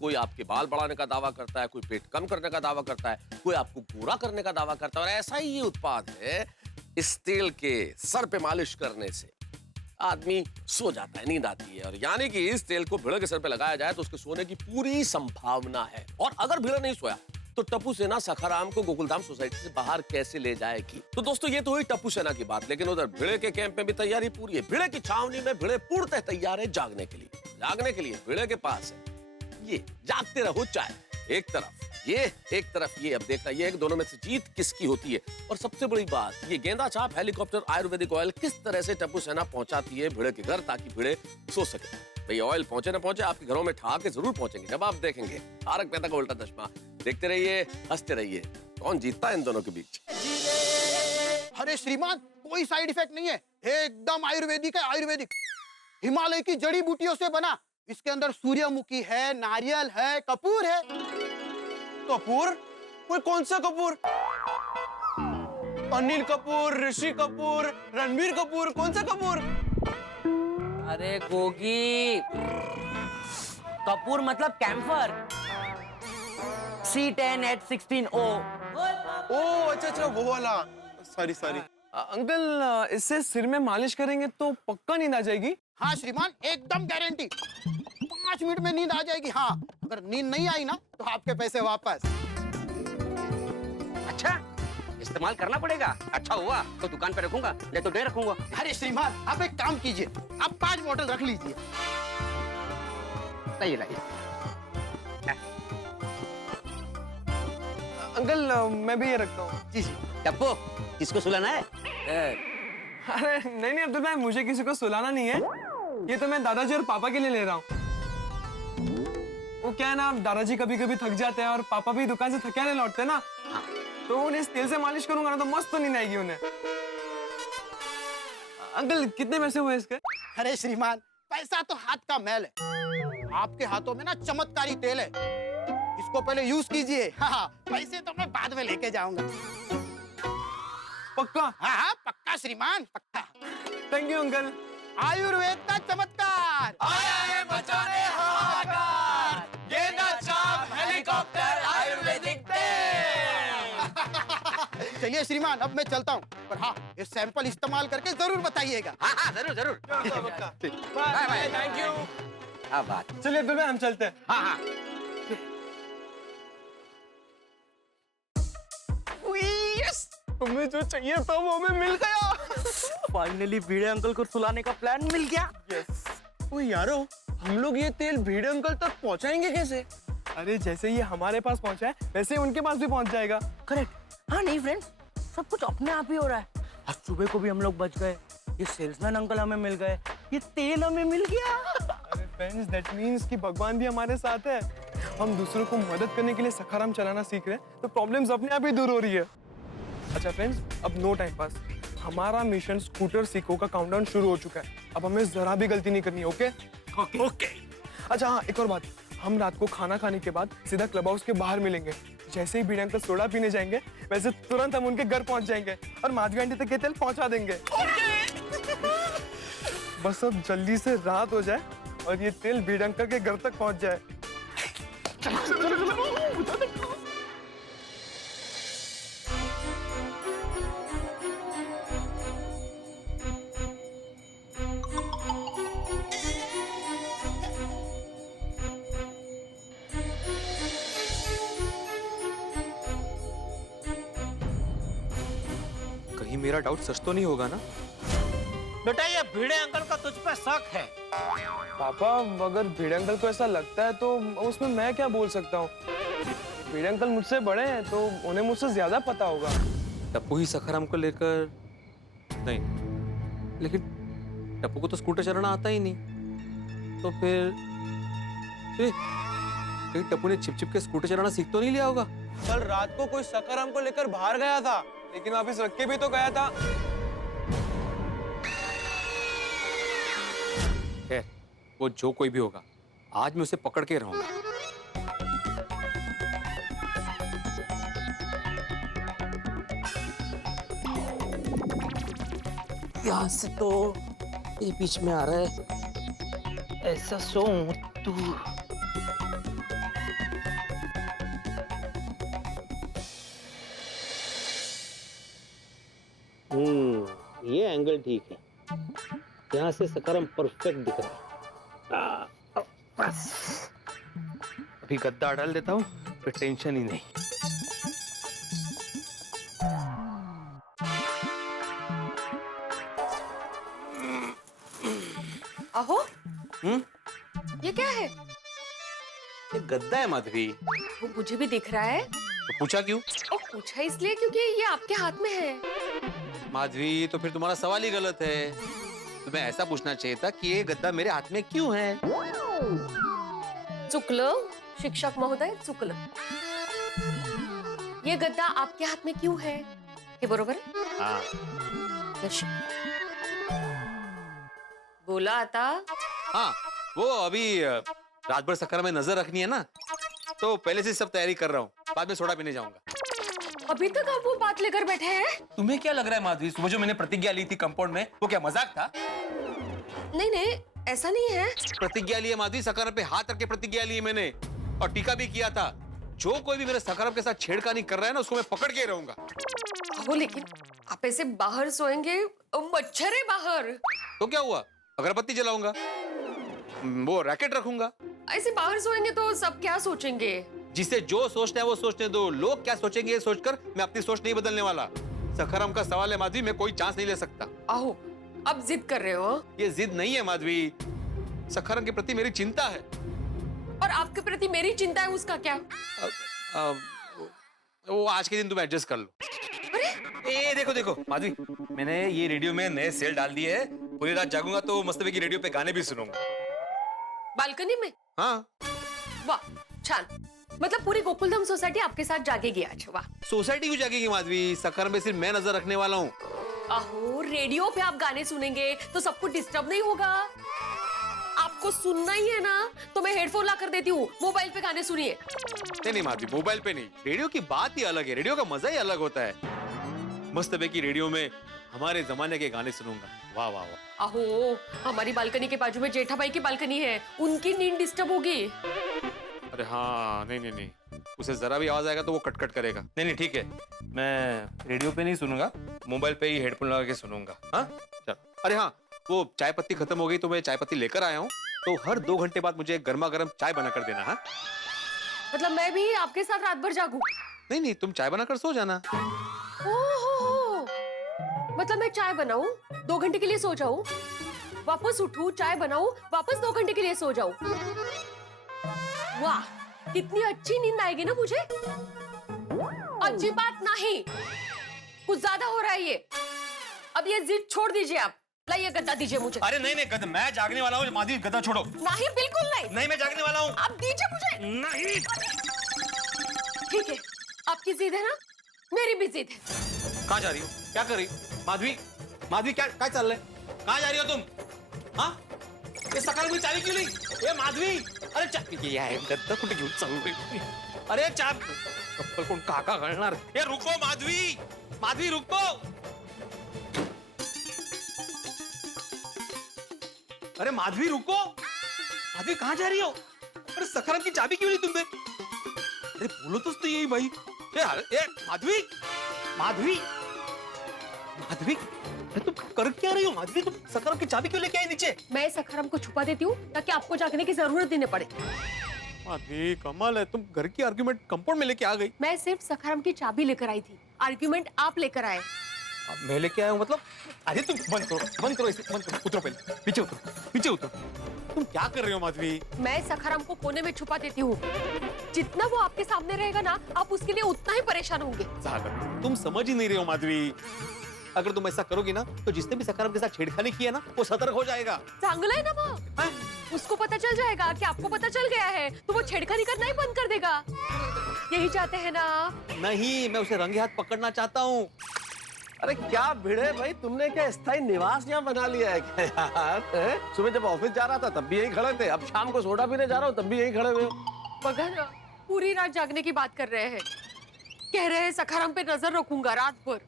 कोई आपके बाल बढ़ाने का दावा करता है, कोई पेट कम करने का दावा करता है, कोई आपको गोरा करने का दावा करता है। और ऐसा ही ये उत्पाद है, इस तेल के सर पे मालिश करने से आदमी सो जाता है, नींद आती है। और यानी कि इस तेल को भिड़े के सर पे लगाया जाए तो उसके सोने की पूरी संभावना है। और अगर भिड़े नहीं सोया तो टप्पू सेना सखाराम को गोकुलधाम सोसाइटी से बाहर कैसे ले जाएगी? तो दोस्तों ये तो हुई टप्पू सेना की बात, लेकिन उधर भिड़े के कैंप में भी तैयारी पूरी है। भिड़े की छावनी में भिड़े पूर्णतः तैयार है जागने के लिए। जागने के लिए भिड़े के पास है ये जागते रहो चाय, एक तरफ ये एक तरफ ये। अब देखना ये दोनों में से जीत किसकी होती है। और सबसे बड़ी बात, ये गेंदा छाप हेलीकॉप्टर आयुर्वेदिक ऑयल किस तरह से टप्पू सेना पहुंचाती है भिड़े के घर, ताकि भिड़े सो सके। भाई ऑयल पहुंचे ना पहुंचे, आपके घरों में ठहाके जरूर पहुंचेंगे जब आप देखेंगे। तारक मेहता का उल्टा चश्मा। देखते रहिए, हंसते रहिए। कौन जीतता है इन दोनों के बीच? अरे श्रीमान, कोई साइड इफेक्ट नहीं है, एकदम आयुर्वेदिक है, आयुर्वेदिक। हिमालय की जड़ी बूटियों से बना। इसके अंदर सूर्यमुखी है, नारियल है, कपूर है। कपूर? कोई कौन सा कपूर? अनिल कपूर, ऋषि कपूर, रणबीर कपूर, कौन सा कपूर? अरे गोगी, कपूर मतलब कैम्फर, C10H16O। ओ अच्छा वो वाला। सॉरी अंकल, इससे सिर में मालिश करेंगे तो पक्का नींद आ जाएगी? हाँ श्रीमान, एकदम गारंटी। 5 मिनट में नींद आ जाएगी। हाँ, अगर नींद नहीं आई ना तो आपके पैसे वापस। अच्छा, इस्तेमाल करना पड़ेगा। अच्छा हुआ तो दुकान पे रखूंगा, नहीं तो नहीं रखूंगा। अरे श्रीमान, आप एक काम कीजिए, आप 5 बोतल रख लीजिए। लाइए। अंकल मैं भी ये रखता हूँ। जी। टप्पू, किसको सुलाना है? अरे नहीं अब्दुल भाई, मुझे किसी को सुलाना नहीं है। ये तो मैं दादाजी और पापा के लिए ले रहा हूँ। वो क्या है ना, दादाजी कभी कभी थक जाते हैं और पापा भी दुकान से थके नहीं लौटते ना, तो उन्हें इस तेल से मालिश करूंगा ना तो मस्त नींद आएगी उन्हें। अंकल कितने पैसे हुए इसके? अरे श्रीमान, पैसा तो हाथ का मैल है। आपके हाथों में ना चमत्कारी तेल है, इसको पहले यूज कीजिए। हाँ, पैसे तो मैं बाद में लेके जाऊंगा। पक्का? हाँ पक्का श्रीमान, पक्का। Thank you uncle. आयुर्वेद का चमत्कार आया है बचाने हाहाकार, गेंदा छाप हेलीकॉप्टर आयुर्वेदिक तेल। चलिए श्रीमान, अब मैं चलता हूँ, पर हाँ ये सैंपल इस्तेमाल करके जरूर बताइएगा। हाँ जरूर। Bye, thank you. हाँ बात। चलिए अब्दुल भाई, हम चलते हैं। हाँ। तुम्हें जो चाहिए था वो हमें मिल गया। फाइनली भिड़े अंकल को सुलाने का प्लान मिल गया। ओ यारो, हम लोग ये तेल भिड़े अंकल तक पहुंचाएंगे कैसे? अरे जैसे ये हमारे पास पहुंचा है, वैसे ही उनके पास भी पहुंच जाएगा। करेक्ट। हाँ नहीं फ्रेंड्स, सब कुछ अपने आप ही हो रहा है। आज सुबह को भी हम लोग बच गए, ये सेल्समैन अंकल हमें मिल गए, ये तेल हमें मिल गया। अरे फ्रेंड्स, दैट मींस कि भगवान भी हमारे साथ है। हम दूसरों को मदद करने के लिए सखाराम चलाना सीख रहे हैं, तो प्रॉब्लम्स अपने आप ही दूर हो रही है। अच्छा फ्रेंड्स, अब नो टाइम पास। हमारा मिशन स्कूटर सीखो का काउंटडाउन शुरू हो चुका है। अब हमें जरा भी गलती नहीं करनी है। ओके। अच्छा हाँ, एक और बात, हम रात को खाना खाने के बाद सीधा क्लब हाउस के बाहर मिलेंगे। जैसे ही भिड़े अंकल सोडा पीने जाएंगे, वैसे तुरंत हम उनके घर पहुंच जाएंगे और माधवी आंटी तक ये तेल पहुंचा देंगे। बस अब जल्दी से रात हो जाए और ये तेल भिड़े अंकल के घर तक पहुंच जाए। कहीं मेरा डाउट सच तो नहीं होगा ना? बेटा ये भिड़े अंकल का तुझ पे शक है। पापा, अगर भिड़े अंकल को ऐसा लगता है तो उसमें मैं क्या बोल सकता हूँ? भिड़े अंकल मुझसे बड़े हैं तो उन्हें मुझसे ज्यादा पता होगा। टप्पू ही सखाराम को लेकर नहीं, लेकिन टप्पू को तो स्कूटर चलाना आता ही नहीं, तो फिर कहीं टप्पू ने छिप के स्कूटर चलाना सीख तो नहीं लिया होगा? कल रात को कोई सखाराम को लेकर बाहर गया था, लेकिन वापिस रख के भी तो गया था। खैर, वो जो कोई भी होगा, आज मैं उसे पकड़ के रहूंगा। यहाँ से तो ये बीच में आ रहा है, ऐसा सो तू एंगल ठीक है, यहाँ से सकारम परफेक्ट दिख रहा है। बस अभी गद्दा डाल देता हूँ, फिर टेंशन ही नहीं। अहो, ये क्या है? ये गद्दा है माधवी। वो मुझे भी दिख रहा है। तो पूछा क्यों? और पूछा इसलिए क्योंकि ये आपके हाथ में है। माधवी, तो फिर तुम्हारा सवाल ही गलत है। तुम्हें ऐसा पूछना चाहिए था कि ये गद्दा मेरे हाथ में क्यों है। चुकलं, शिक्षक महोदय, चुकलं। ये गद्दा आपके हाथ में क्यों है? ये बरोबर है? हाँ। बोला आता। हाँ, वो अभी रात भर सकर में नजर रखनी है ना, तो पहले से सब तैयारी कर रहा हूँ, बाद में सोडा पीने जाऊंगा। अभी तक आप वो बात लेकर बैठे हैं? तुम्हें क्या लग रहा है माधवी, सुबह जो मैंने प्रतिज्ञा ली थी कंपाउंड में, वो क्या मजाक था? नहीं नहीं, ऐसा नहीं है। प्रतिज्ञा ली है माधवी, सकर पे हाथ रख के प्रतिज्ञा ली है मैंने, और टीका भी किया था। जो कोई भी मेरे सकर के साथ छेड़खानी कर रहा है ना, उसको मैं पकड़ के रहूंगा। वो लेकिन आप ऐसे बाहर सोएंगे, मच्छर है बाहर। तो क्या हुआ, अगरबत्ती जलाऊंगा, वो रैकेट रखूंगा। ऐसे बाहर सोएंगे तो सब क्या सोचेंगे? जिसे जो सोचना है वो सोचने दो, लोग क्या सोचेंगे ये सोचकर मैं अपनी सोच नहीं बदलने वाला। सखरम का सवाल है माधवी, मैं कोई चांस नहीं ले सकता। आहो, अब जिद कर रहे हो? ये जिद नहीं है माधवी, सखरम के प्रति मेरी चिंता है। और आपके प्रति मेरी चिंता है, उसका क्या? वो आज के दिन तुम एडजस्ट कर लो। ए देखो देखो माधवी, मैंने ये रेडियो में नए सेल डाल दिए है, पूरी रात जागूंगा तो मस्तपैकी रेडियो पे गाने भी सुनूंगा। बालकनी में? हाँ। वाह, छान। मतलब पूरी गोकुलधाम सोसाइटी आपके साथ जागेगी आज। वाह। सोसाइटी क्यों जागेगी माधवी, सखर में सिर्फ मैं नजर रखने वाला हूँ। आहो, रेडियो पे आप गाने सुनेंगे तो सबको डिस्टर्ब नहीं होगा। आपको सुनना ही है ना, तो मैं हेडफोन ला कर देती हूँ, मोबाइल पे गाने सुनिए। नहीं माधवी, मोबाइल पे नहीं, रेडियो की बात ही अलग है, रेडियो का मजा ही अलग होता है। मस्तपैकी रेडियो में हमारे जमाने के गाने सुनूंगा। वाह वाह वाह। आहो, हमारी बालकनी के बाजू में जेठा भाई की बालकनी है, उनकी नींद डिस्टर्ब होगी। अरे हाँ, नहीं नहीं नहीं, उसे जरा भी आवाज आएगा तो वो कटकट करेगा। नहीं नहीं ठीक है, मैं रेडियो पे नहीं सुनूंगा, मोबाइल पे ही हेडफोन लगा के सुनूंगा। हाँ चल। अरे हाँ, वो चाय पत्ती खत्म हो गई तो मैं चाय पत्ती लेकर आया हूँ, तो हर 2 घंटे बाद मुझे गर्मा गर्म चाय बना कर देना। हाँ, मतलब मैं भी आपके साथ रात भर जागूं? नहीं नहीं, तुम चाय बनाकर सो जाना। ओहो, मतलब मैं चाय बनाऊं, 2 घंटे के लिए सो जाऊं, वापस उठूं, चाय बनाऊं, वापस 2 घंटे के लिए सो जाऊं। वाह, कितनी अच्छी नींद आएगी ना मुझे। अच्छी बात नहीं, कुछ ज्यादा हो रहा है ये। अब ये जिद छोड़ दीजिए आप, लाइए गद्दा दीजिए मुझे। अरे नहीं नहीं, गद्दा मैं जागने वाला हूँ माधवी, गद्दा छोड़ो। नहीं, बिल्कुल नहीं। नहीं, मैं जागने वाला हूँ। आप दीजिए मुझे। नहीं। ठीक है, आपकी जिद है ना, मेरी भी जिद है। कहाँ जा रही हो, क्या कर रही हो माधवी? माधवी क्या क्या चल रहा है, कहाँ जा रही हो तुम? हाँ, ये सकाळ में चाबी क्यों नहीं? ये माधवी, अरे ये आहे गद्दा कुठे घेऊन चाललोय? अरे चप्पल कोण काका घालणार? ये रुको माधवी, माधवी रुको। अरे माधवी रुको, माधवी कहाँ जा रही हो? अरे सखाराम की चाबी क्यों नहीं तुमने? अरे बोलो तो यही भाई। ये माधवी, माधवी, माधवी, तुम कर क्या रही हो माधवी? तुम सखाराम की चाबी क्यों लेके आई नीचे? मैं सखाराम को छुपा देती हूँ ताकि आपको जागने की जरूरत ही न पड़े। माधवी कमाल है, तुम घर की आर्गुमेंट कंपाउंड में लेके आ गई। मैं सिर्फ सखाराम की चाबी लेकर आई थी, आर्ग्यूमेंट आप लेकर आए। मैं लेके आया हूँ मतलब? अरे तुम बंद करो इसे, बंद करो, उतरो पहले, पीछे उतरो, पीछे उतरो। तुम क्या कर रहे हो माधवी? मैं सखाराम को कोने में छुपा देती हूँ, जितना वो आपके सामने रहेगा ना, आप उसके लिए उतना ही परेशान होंगे। तुम समझ ही नहीं रहे हो माधवी, अगर तुम ऐसा करोगी ना तो जिसने भी सखाराम के साथ छेड़खानी की है ना, वो सतर्क हो जाएगा। चांगला है ना वो, उसको पता चल जाएगा कि आपको पता चल गया है, तो वो छेड़खानी करना ही बंद कर देगा। यही चाहते हैं ना आप? नहीं, मैं उसे रंगे हाथ पकड़ना चाहता हूँ। अरे क्या भिड़े भाई, तुमने क्या स्थायी निवास यहाँ बना लिया है क्या यार? सुबह जब ऑफिस जा रहा था तब भी यहीं खड़े थे, अब शाम को सोडा पीने जा रहा हूँ तब भी यहीं खड़े हुए हो। मगर पूरी रात जागने की बात कर रहे हैं, कह रहे हैं सखाराम पे नजर रखूंगा रात भर।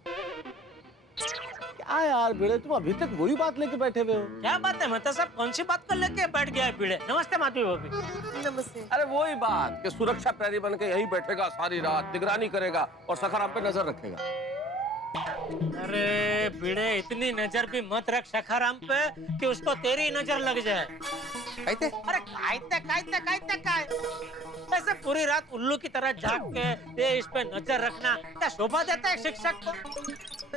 क्या यार भिड़े, तुम अभी तक वही बात लेके बैठे हुए हो? क्या बात है, मतलब सब कौन सी बात कर लेके बैठ गया है भिड़े? नमस्ते माधवी भाभी। नमस्ते। अरे वही बात कि सुरक्षा प्रहरी बन के यही बैठेगा सारी रात, निगरानी करेगा और सखाराम पे नजर रखेगा। अरे भिड़े, इतनी नजर भी मत रख सखाराम पे कि उसको तेरी नजर लग जाए। कहते अरे काय ऐसे पूरी रात उल्लू की तरह जाग के ये इस पे नजर रखना क्या शोभा देता है शिक्षक को?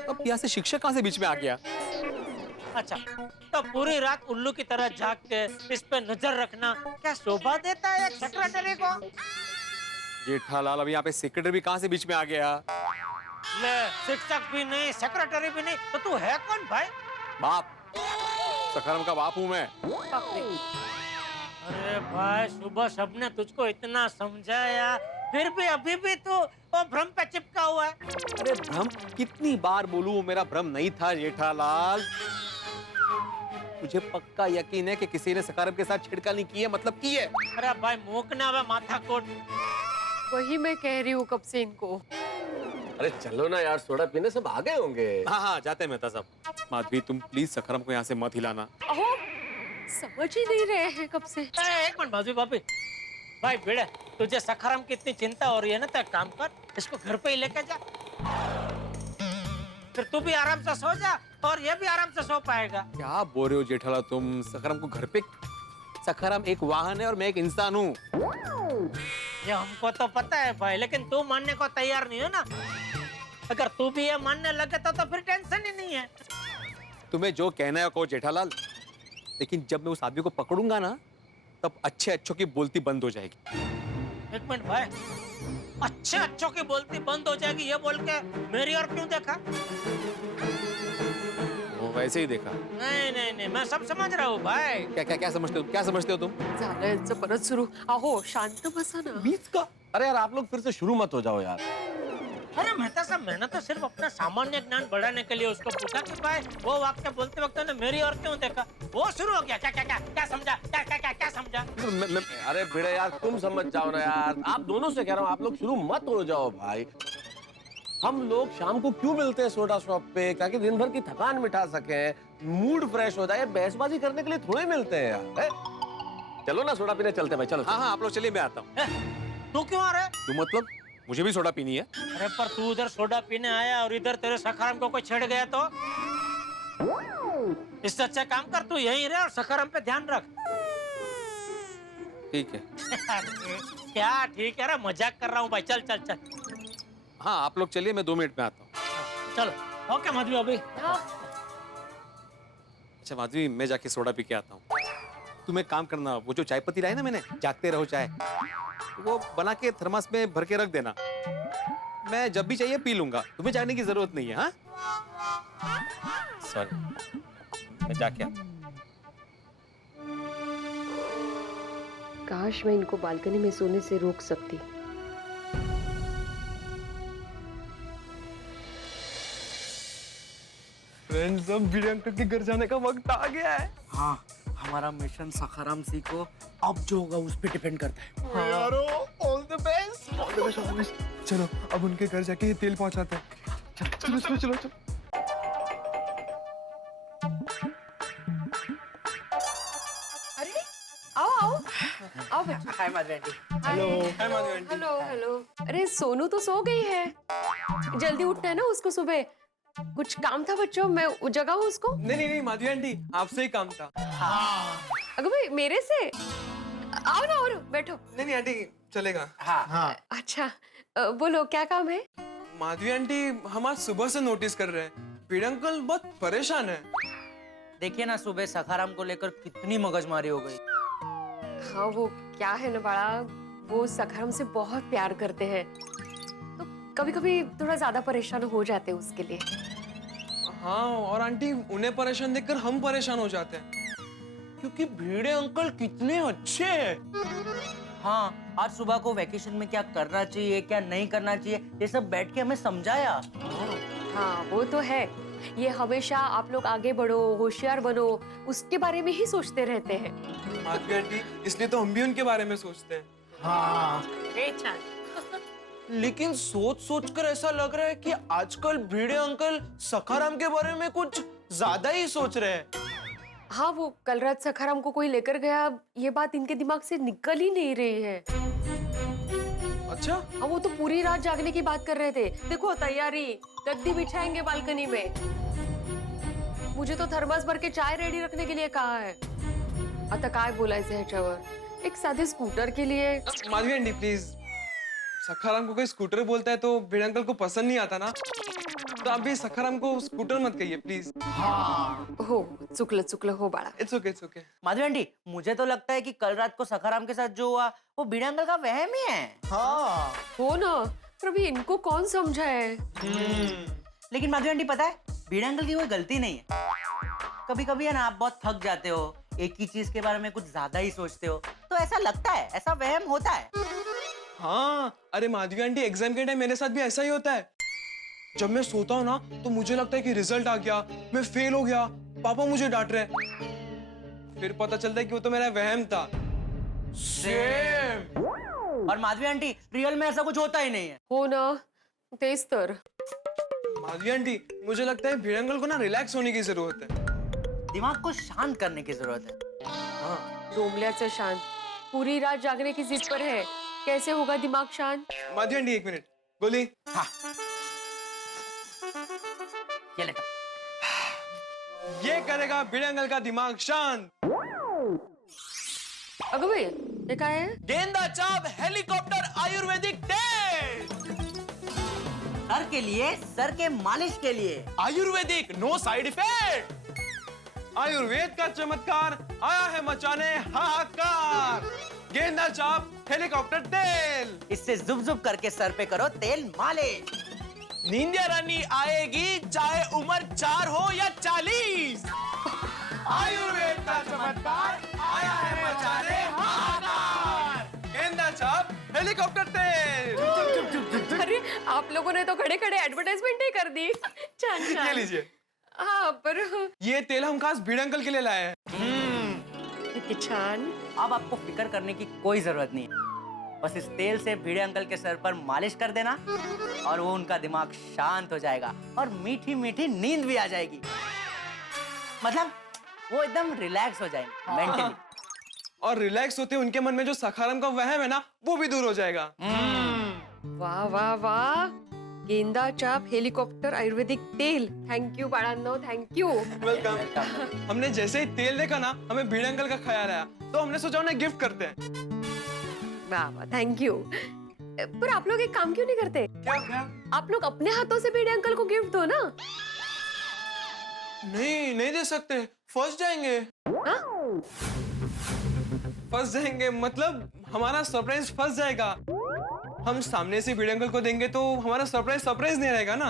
अब यहाँ से शिक्षक कहाँ से बीच में आ गया? अच्छा, तो पूरी रात उल्लू की तरह जाग के इस पे नजर रखना क्या शोभा देता है एक सेक्रेटरी को? जेठालाल, अब यहाँ पे सेक्रेटरी भी कहाँ से बीच में आ गया? ले, शिक्षक भी नहीं, सेक्रेटरी भी नहीं, तो तू है कौन भाई? बाप, सखाराम का बाप हूँ मैं। अरे भाई, सुबह सबने तुझको इतना समझाया, फिर भी अभी भी तू वो भ्रम पे चिपका हुआ है। अरे भ्रम कितनी बार बोलूं, मेरा भ्रम नहीं था जेठालाल। मुझे पक्का यकीन है कि किसी ने सखाराम के साथ छेड़खानी की है, मतलब की है। अरे भाई मूकना वे माथा कोट। वही मैं कह रही हूँ कब से इनको। अरे चलो ना यार, सोडा पीने सब आ गए होंगे। हाँ हाँ, जाते हैं मेहता साहब। माधवी, तुम प्लीज सखाराम को यहाँ से मत हिलाना। अहो, समझ ही नहीं रहे हैं कब से। एक मिनट माधवी भाभी, भाई भिड़े, तुझे सखाराम की इतनी चिंता हो रही है ना, तो एक काम कर, इसको घर पे ही लेके जा, फिर तू भी आराम से सो जा और ये भी आराम से सो पाएगा। क्या बोल रहे हो जेठालाल तुम? सखाराम को घर पे? सखाराम एक वाहन है और मैं एक इंसान हूँ। ये हमको तो पता है भाई, लेकिन तू मानने को तैयार नहीं है ना। अगर तू भी ये मानने लगे तो फिर टेंशन ही नहीं है। तुम्हें जो कहना है कहो जेठालाल, लेकिन जब मैं उस आदमी को पकड़ूंगा ना, तब अच्छे अच्छों की बोलती बंद हो जाएगी। एक मिनट भाई, अच्छे अच्छों की बोलती बंद हो जाएगी ये बोल के मेरी और क्यों देखा? वो वैसे ही देखा। नहीं नहीं नहीं, मैं सब समझ रहा हूँ भाई। क्या समझते हो? क्या समझते हो तुम? झालं यांचं परत सुरू। अहो, शांत बसा ना। बीच का? अरे यार, आप लोग फिर से शुरू मत हो जाओ यार। अरे मेहता साहब, मैंने तो सिर्फ अपना सामान्य ज्ञान बढ़ाने के लिए उसको पूछा कि भाई वो वाक्य बोलते वक्त ने मेरी और क्यों देखा? वो शुरू हो गया क्या क्या क्या क्या समझा, क्या क्या क्या क्या समझा? अरे भिड़े यार, तुम समझ जाओ ना यार, आप दोनों से कह रहा हूँ, आप लोग शुरू मत हो जाओ भाई। हम लोग शाम को क्यों मिलते हैं सोडा शॉप पे? ताकि दिन भर की थकान मिटा सके, मूड फ्रेश हो जाए। बहसबाजी करने के लिए थोड़े मिलते हैं यार। है? चलो ना सोडा पीने चलते भाई, चलो। हाँ हाँ, आप लोग चलिए, मैं आता हूँ। तू क्यों आ रहा है? क्यों मतलब? मुझे भी सोडा पीनी है। अरे पर तू उधर सोडा पीने आया और इधर तेरे सखाराम को कोई छेड़ गया तो? इससे अच्छा काम कर, तू यहीं रह और सखाराम पे ध्यान रख। ठीक है। क्या ठीक है? मजाक कर रहा हूँ भाई, चल चल चल। हाँ, आप लोग चलिए, मैं 2 मिनट में आता हूँ। चलो। ओके माधवी अभी। अच्छा माधवी, मैं जाके सोडा पी के आता हूँ। तुम एक काम करना, वो जो चाय पत्ती लाई ना मैंने, जागते रहो चाय, वो बना के थर्मस में भर के रख देना। मैं जब भी चाहिए पी लूंगा, तुम्हें जाने की जरूरत नहीं है। हाँ, सॉरी, मैं जाके आता हूं। काश मैं इनको बालकनी में सोने से रोक सकती। फ्रेंड्स, अब भिड़े अंकल के घर जाने का वक्त आ गया है। हाँ, हमारा मिशन सखाराम सी को अब जो होगा उस पे डिपेंड करता है। हाँ यारो, all the best, all the best, all the best. चलो अब उनके घर जाके ये तेल पहुंचाते हैं। चलो चलो चलो चलो। अरे आओ आओ आओ बच्चों। हाय माधवी आंटी। हेलो, हाय माधवी आंटी। Hello hello. अरे सोनू तो सो गई है, जल्दी उठना है ना उसको सुबह। कुछ काम था बच्चों, मैं जगाऊं उसको? नहीं नहीं नहीं माधवी आंटी, आपसे ही काम था। अगर भाई मेरे से? आओ ना, और बैठो। नहीं नहीं आंटी, चलेगा। हाँ। अच्छा, बोलो क्या काम है? माधवी आंटी, हम आज सुबह से नोटिस कर रहे हैं, भिड़े अंकल बहुत परेशान है। देखिए ना, सुबह सखाराम को लेकर कितनी मगजमारी हो गई। हाँ, वो क्या है ना बड़ा, वो सखाराम से बहुत प्यार करते हैं, तो कभी कभी थोड़ा ज्यादा परेशान हो जाते हैं उसके लिए। हाँ, और आंटी उन्हें परेशान देखकर हम परेशान हो जाते हैं, क्योंकि भिड़े अंकल कितने अच्छे हैं। हाँ, आज सुबह को वैकेशन में क्या करना चाहिए, क्या नहीं करना चाहिए, ये सब बैठ के हमें समझाया। हाँ, वो तो है। ये हमेशा आप लोग आगे बढ़ो, होशियार बनो, उसके बारे में ही सोचते रहते हैं। माधवी आंटी, इसलिए तो हम भी उनके बारे में सोचते हैं। हाँ। लेकिन सोच सोच कर ऐसा लग रहा है कि आजकल भिड़े अंकल सखाराम के बारे में कुछ ज्यादा ही सोच रहे हैं। हाँ, वो कल रात सखाराम को कोई लेकर गया, ये बात इनके दिमाग से निकल ही नहीं रही है। अच्छा अब वो तो पूरी रात जागने की बात कर रहे थे। देखो तैयारी, गद्दी बिछाएंगे बालकनी में। मुझे तो थर्मस भर के चाय रेडी रखने के लिए कहा है। आता काय बोलायचं ह्याच्यावर? एक साधे स्कूटर के लिए। माधवी आंटी प्लीज, सखाराम को कोई स्कूटर बोलता है तो भिड़े अंकल को पसंद नहीं आता ना, तो आप भी सखाराम को स्कूटर मत कहिए प्लीज। हो चुकलं हो बाळा। It's okay. माधवी आंटी, मुझे तो लगता है कि कल रात को सखाराम के साथ जो हुआ वो भिड़े अंकल का वहम ही है। हो ना, पर अभी इनको कौन समझाए? लेकिन माधवी आंटी पता है, भिड़े अंकल की कोई गलती नहीं है। कभी कभी है ना, आप बहुत थक जाते हो, एक ही चीज के बारे में कुछ ज्यादा ही सोचते हो, तो ऐसा लगता है, ऐसा वहम होता है। हाँ, अरे माधवी आंटी, एग्जाम के टाइम मेरे साथ भी ऐसा ही होता है। जब मैं सोता हूँ ना तो मुझे लगता है कि रिजल्ट आ गया, मैं फेल हो गया, पापा मुझे डांट रहे हैं। फिर पता चलता है कि वो तो मेरा वहम था। सेम। और माधवी आंटी, रियल में ऐसा कुछ होता ही नहीं है। हो ना, तेच तर। माधवी आंटी, मुझे लगता है भिड़े अंकल को ना रिलैक्स होने की जरूरत है। दिमाग को शांत करने की जरूरत है। हाँ। डोंबल्याचं शांत, पूरी रात जागने की जिद पर है, कैसे होगा दिमाग शांत? माधवी आंटी एक मिनट, गोली। हाँ, ये ले। ये करेगा भिड़े अंकल का दिमाग शांत। अगं बाई, हे काय आहे? गेंदा चाप हेलीकॉप्टर आयुर्वेदिक तेल। सर के लिए, सर के मालिश के लिए। Ayurvedic, no side effect. Ayurveda का चमत्कार आया है मचाने हाहाकार। गेंदा चाप हेलीकॉप्टर तेल। इससे जुब जुब करके सर पे करो तेल मालिश। नींदिया रानी आएगी, चाहे उम्र 4 हो या 40। आयुर्वेद का चमत्कार आया है मचाने हाहाकार। गेंदा चाप हेलीकॉप्टर तेल। अरे आप लोगों ने तो खड़े खड़े एडवर्टाइजमेंट ही कर दी। छान ये छान। लीजिए, हाँ पर ये तेल हम खास भिड़े अंकल के लिए लाए हैं। किती छान। अब आपको फिक्र करने की कोई जरूरत नहीं है। बस इस तेल से भिड़े अंकल के सर पर मालिश कर देना और वो उनका दिमाग शांत हो जाएगा और मीठी मीठी नींद भी आ जाएगी। मतलब वो एकदम रिलैक्स हो जाएंगे मेंटली। और रिलैक्स होते उनके मन में जो सखाराम का वहम है ना, वो भी दूर हो जाएगा। वाह वाह वाह, गेंदा चाप हेलीकॉप्टर आयुर्वेदिक तेल। थँक यू बाळांनो, थँक यू। वेलकम। हमने जैसे ही तेल देखा ना, हमें भिड़े अंकल का ख्याल आया, तो हमने सोचा उन्हें गिफ्ट करते हैं। वाह वाह, थैंक यू। पर आप लोग एक काम क्यों नहीं करते? क्या? आप लोग अपने हाथों से भिड़े अंकल को गिफ्ट दो ना। नहीं दे सकते, फंस जाएंगे। हाँ? फंस जाएंगे मतलब हमारा सरप्राइज फंस जाएगा। हम सामने से भिड़े अंकल को देंगे तो हमारा सरप्राइज नहीं रहेगा ना।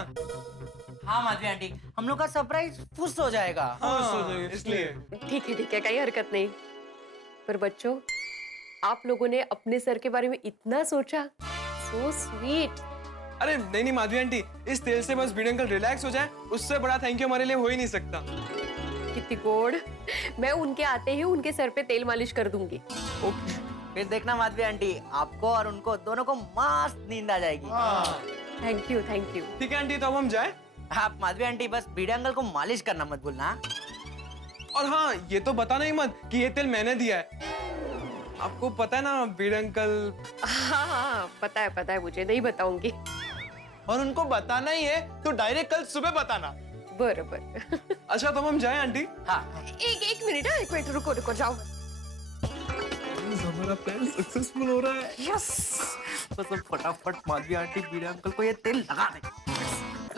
हाँ माधवी आंटी, हम लोग का सरप्राइज फुस हो जाएगा। हाँ, इसलिए। ठीक है, कोई हरकत नहीं। पर बच्चों, आप लोगों ने अपने सर के बारे में इतना सोचा। So sweet. अरे नहीं माधवी आंटी, इस तेल से बस भिड़े अंकल रिलैक्स हो जाए, उससे बड़ा थैंक यू हमारे लिए हो ही नहीं सकता। कितनी गोड। मैं उनके आते ही उनके सर पे तेल मालिश कर दूंगी। फिर देखना माधवी आंटी, आपको और उनको दोनों को मस्त नींद आ जाएगी। Thank you. ठीक है आंटी, तो अब हम जाए। आप माधवी आंटी बस भिड़े अंकल को मालिश करना मत भूलना। और हाँ, ये तो बताना ही मत कि ये तेल मैंने दिया है। आपको पता है ना भिड़े अंकल। हाँ, पता है, मुझे नहीं बताऊंगी। और उनको बताना ही है तो डायरेक्ट कल सुबह बताना। बरोबर। अच्छा, तो हम जाए आंटी। हाँ, एक मिनट, रुको जाओ। हमारा प्लान सक्सेसफुल हो रहा है। यस। बस अब फटाफट माधवी आंटी भिड़े अंकल को ये तेल लगा दे।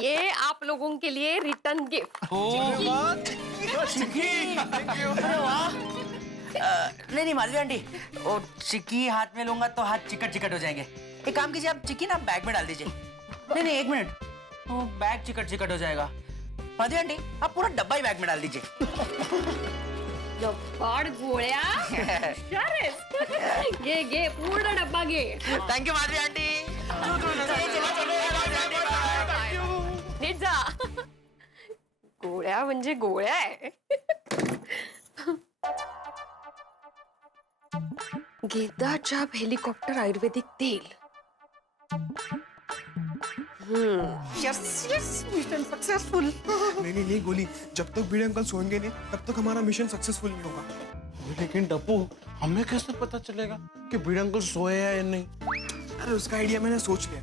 ये आप लोगों के लिए रिटर्न गिफ्ट। नहीं माधवी आंटी, वो चिक्की हाथ में लूंगा तो हाथ चिकट हो जाएंगे। एक काम कीजिए, आप चिक्की ना बैग में डाल दीजिए। नहीं एक मिनट, वो बैग चिकट हो जाएगा। माधवी आंटी, आप पूरा डब्बा ही बैग में डाल दीजिए। लबाड गोळ्या। घे पूर्ण डब्बा घे। Thank you Madhavi aunty. नीट जा। गोळ्या म्हणजे गोळ्या आहे। गेंदा चाप हेलीकॉप्टर आयुर्वेदिक तेल। Yes, mission successful. नहीं गोली, जब तक भिड़े अंकल सोएंगे नहीं तब तक हमारा मिशन सक्सेसफुल नहीं होगा। लेकिन डप्पू, हमें कैसे पता चलेगा कि भिड़े अंकल सोए हैं या नहीं? अरे उसका आइडिया मैंने सोच लिया।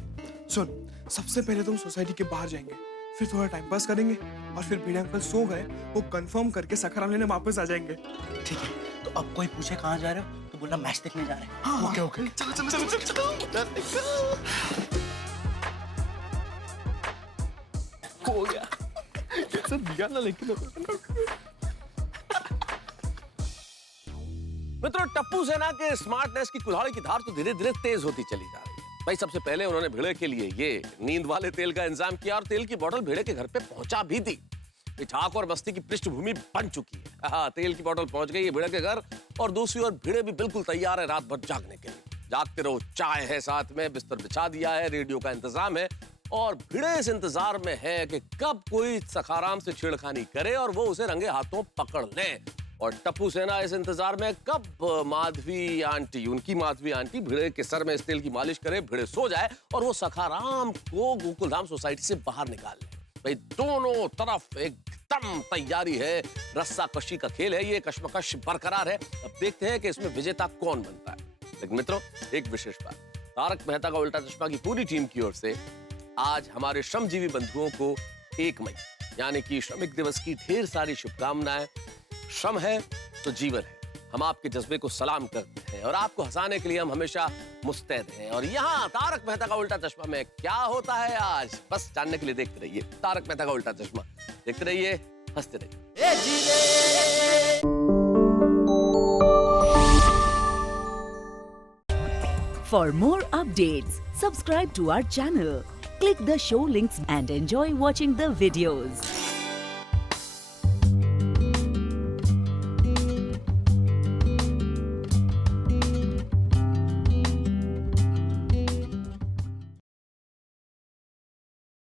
सुन, सबसे पहले तुम सोसाइटी के बाहर जाएंगे, फिर थोड़ा टाइम पास करेंगे और फिर भिड़े अंकल सो गए वो कंफर्म करके सखाराम लेने वापस आ जाएंगे। ठीक है, तो अब कोई पूछे कहाँ जा रहे हो तो बोलना मैच देखने जा रहे हैं। हाँ, ओके ओके, चलो चलो चलो चलो हो गया। कैसे दिया ना लेकिन मित्रों, टप्पू सेना के स्मार्टनेस की कुल्हाड़ी की धार तो धीरे धीरे तेज होती चली जा रही है। भाई सबसे पहले उन्होंने भिड़े के लिए ये नींद वाले तेल का इंतजाम किया और तेल की बोतल भिड़े के घर पे पहुंचा भी दी। इठाक और बस्ती की पृष्ठभूमि बन चुकी है। हाँ, तेल की बोतल पहुंच गई है भिड़े के घर और दूसरी ओर भिड़े भी बिल्कुल तैयार है रात भर जागने के लिए। जागते रहो, चाय है साथ में, बिस्तर बिछा दिया है, रेडियो का इंतजाम है और भिड़े इस इंतजार में है कि कब कोई सखाराम से छेड़खानी करे और वो उसे रंगे हाथों पकड़ ले। और टप्पू सेना इस इंतजार में कब माधवी आंटी, उनकी माधवी आंटी भिड़े के सर में इस तेल की मालिश करे, भिड़े सो जाए और वो सखाराम को गोकुलधाम सोसाइटी से बाहर निकाल ले। भाई दोनों तरफ एकदम तैयारी है, रस्सा कशी का खेल है, ये कश्मकश बरकरार है। अब देखते हैं कि इसमें विजेता कौन बनता है। लेकिन मित्रों, एक विशेष बात, तारक मेहता का उल्टा चश्मा की पूरी टीम की ओर से आज हमारे श्रमजीवी बंधुओं को 1 मई यानी कि श्रमिक दिवस की ढेर सारी शुभकामनाएं। श्रम है तो जीवन है, हम आपके जज्बे को सलाम करते हैं और आपको हंसाने के लिए हम हमेशा मुस्तैद हैं। और यहाँ तारक मेहता का उल्टा चश्मा में क्या होता है आज, बस जानने के लिए देखते रहिए तारक मेहता का उल्टा चश्मा। देखते रहिए, हंसते रहिए। For more updates, subscribe to our channel, click the show links and enjoy watching the videos.